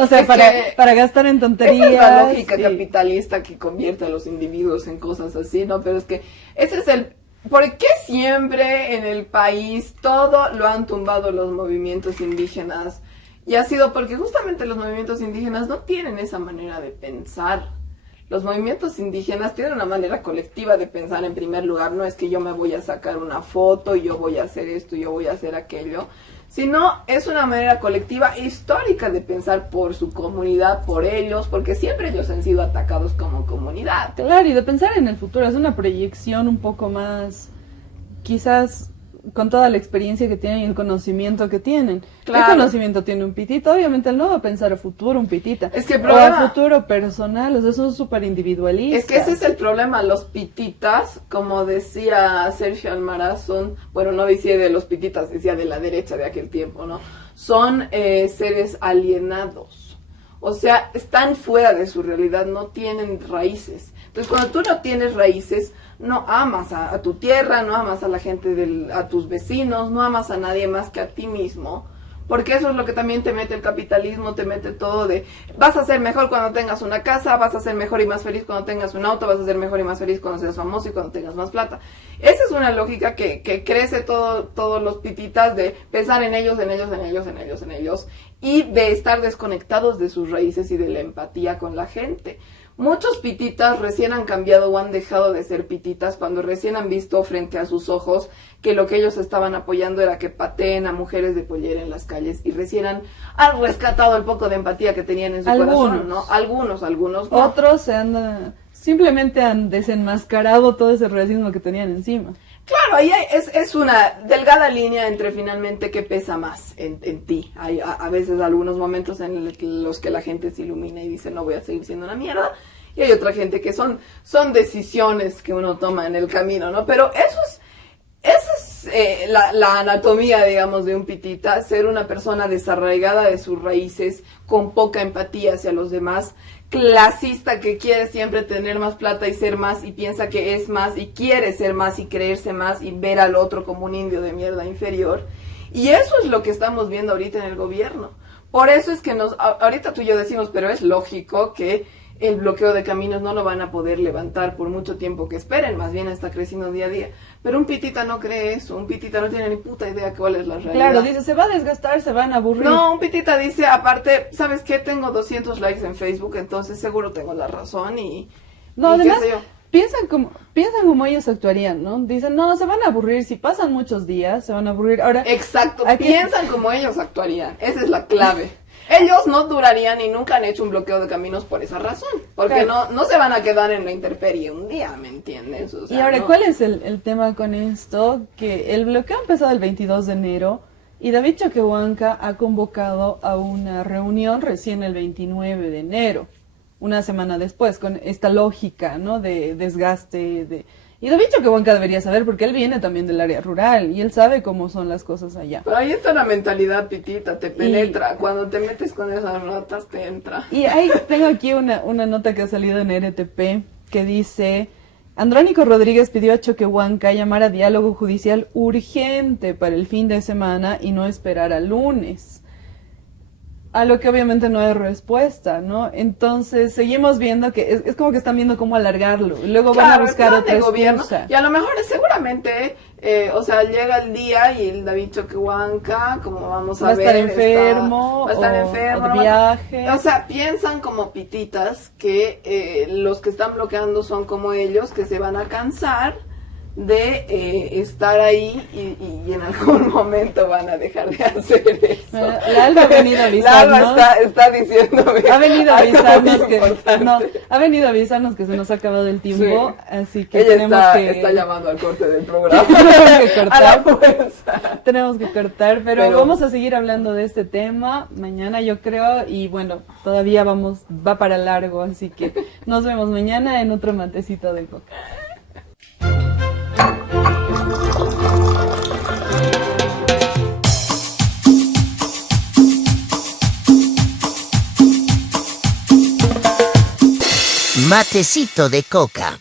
O sea, Es que para gastar en tonterías. Esa es la lógica y- capitalista que convierte a los individuos en cosas así, ¿no? Pero es que ese es el... ¿Por qué siempre en el país todo lo han tumbado los movimientos indígenas? Y ha sido porque justamente los movimientos indígenas no tienen esa manera de pensar. Los movimientos indígenas tienen una manera colectiva de pensar en primer lugar. No es que yo me voy a sacar una foto y yo voy a hacer esto y yo voy a hacer aquello, sino es una manera colectiva histórica de pensar por su comunidad, por ellos, porque siempre ellos han sido atacados como comunidad. Claro, y de pensar en el futuro. Es una proyección un poco más, quizás con toda la experiencia que tienen y el conocimiento que tienen. Claro. ¿Qué conocimiento tiene un pitita? Obviamente él no va a pensar a futuro un pitita. Es que el o problema- a futuro personal, o sea, son súper individualistas. Es que ese es el problema, los pititas, como decía Sergio Almaraz, son, bueno, no decía de los pititas, decía de la derecha de aquel tiempo, ¿no? Son seres alienados, o sea, están fuera de su realidad, no tienen raíces. Entonces, cuando tú no tienes raíces, no amas a tu tierra, no amas a la gente, a tus vecinos, no amas a nadie más que a ti mismo. Porque eso es lo que también te mete el capitalismo, te mete todo de, vas a ser mejor cuando tengas una casa, vas a ser mejor y más feliz cuando tengas un auto, vas a ser mejor y más feliz cuando seas famoso y cuando tengas más plata. Esa es una lógica que crece todos los pititas de pensar en ellos, en ellos, en ellos, en ellos, en ellos, y de estar desconectados de sus raíces y de la empatía con la gente. Muchos pititas recién han cambiado o han dejado de ser pititas cuando recién han visto frente a sus ojos que lo que ellos estaban apoyando era que pateen a mujeres de pollera en las calles y recién han rescatado el poco de empatía que tenían en su corazón, ¿no? Algunos no. Otros simplemente han desenmascarado todo ese racismo que tenían encima. Claro, ahí es una delgada línea entre finalmente qué pesa más en ti. Hay a veces algunos momentos en los que la gente se ilumina y dice no voy a seguir siendo una mierda. Y hay otra gente que son decisiones que uno toma en el camino, ¿no? Pero eso es la anatomía, digamos, de un pitita, ser una persona desarraigada de sus raíces, con poca empatía hacia los demás, clasista que quiere siempre tener más plata y ser más y piensa que es más y quiere ser más y creerse más y ver al otro como un indio de mierda inferior. Y eso es lo que estamos viendo ahorita en el gobierno. Por eso es que ahorita tú y yo decimos, pero es lógico que el bloqueo de caminos no lo van a poder levantar por mucho tiempo que esperen, más bien está creciendo día a día. Pero un pitita no cree eso, un pitita no tiene ni puta idea cuál es la realidad. Claro, dice, se va a desgastar, se van a aburrir. No, un pitita dice, aparte, ¿sabes qué? Tengo 200 likes en Facebook, entonces seguro tengo la razón y... No, y además, qué sé yo. piensan como ellos actuarían, ¿no? Dicen, no, se van a aburrir, si pasan muchos días, se van a aburrir. Ahora, Exacto, aquí- piensan como ellos actuarían, esa es la clave. Ellos no durarían y nunca han hecho un bloqueo de caminos por esa razón, porque Claro. no se van a quedar en la intemperie un día, ¿me entiendes? O sea, y ahora, no. ¿cuál es el tema con esto? Que el bloqueo empezó el 22 de enero y David Choquehuanca ha convocado a una reunión recién el 29 de enero, una semana después, con esta lógica, ¿no? De desgaste, Y David Choquehuanca debería saber porque él viene también del área rural y él sabe cómo son las cosas allá. Pero ahí está la mentalidad pitita, te penetra, cuando te metes con esas ratas te entra. Y ahí tengo aquí una nota que ha salido en RTP que dice: Andrónico Rodríguez pidió a Choquehuanca llamar a diálogo judicial urgente para el fin de semana y no esperar al lunes. A lo que obviamente no hay respuesta, ¿no? Entonces seguimos viendo que es como que están viendo cómo alargarlo. Y luego van a Claro, buscar el plan de otra gobierno. excusa. Y a lo mejor es seguramente, o sea, llega el día y el David Choquehuanca, como vamos a Va a ver, estar enfermo, va a estar o enfermo, de no va- viaje. O sea, piensan como pititas que los que están bloqueando son como ellos, que se van a cansar de estar ahí y en algún momento van a dejar de hacer eso. La Alba ha venido a La Alba avisarnos. está diciéndome Ha venido a algo avisarnos muy que importante. no, ha venido a avisarnos que se nos ha acabado el tiempo, Sí. así que Ella tenemos que está llamando al corte del programa. Tenemos que A la cortar. fuerza. Tenemos que cortar, pero Pero- vamos a seguir hablando de este tema mañana, yo creo, y bueno, todavía va para largo, así que nos vemos mañana en otro matecito de coca. Matecito de coca.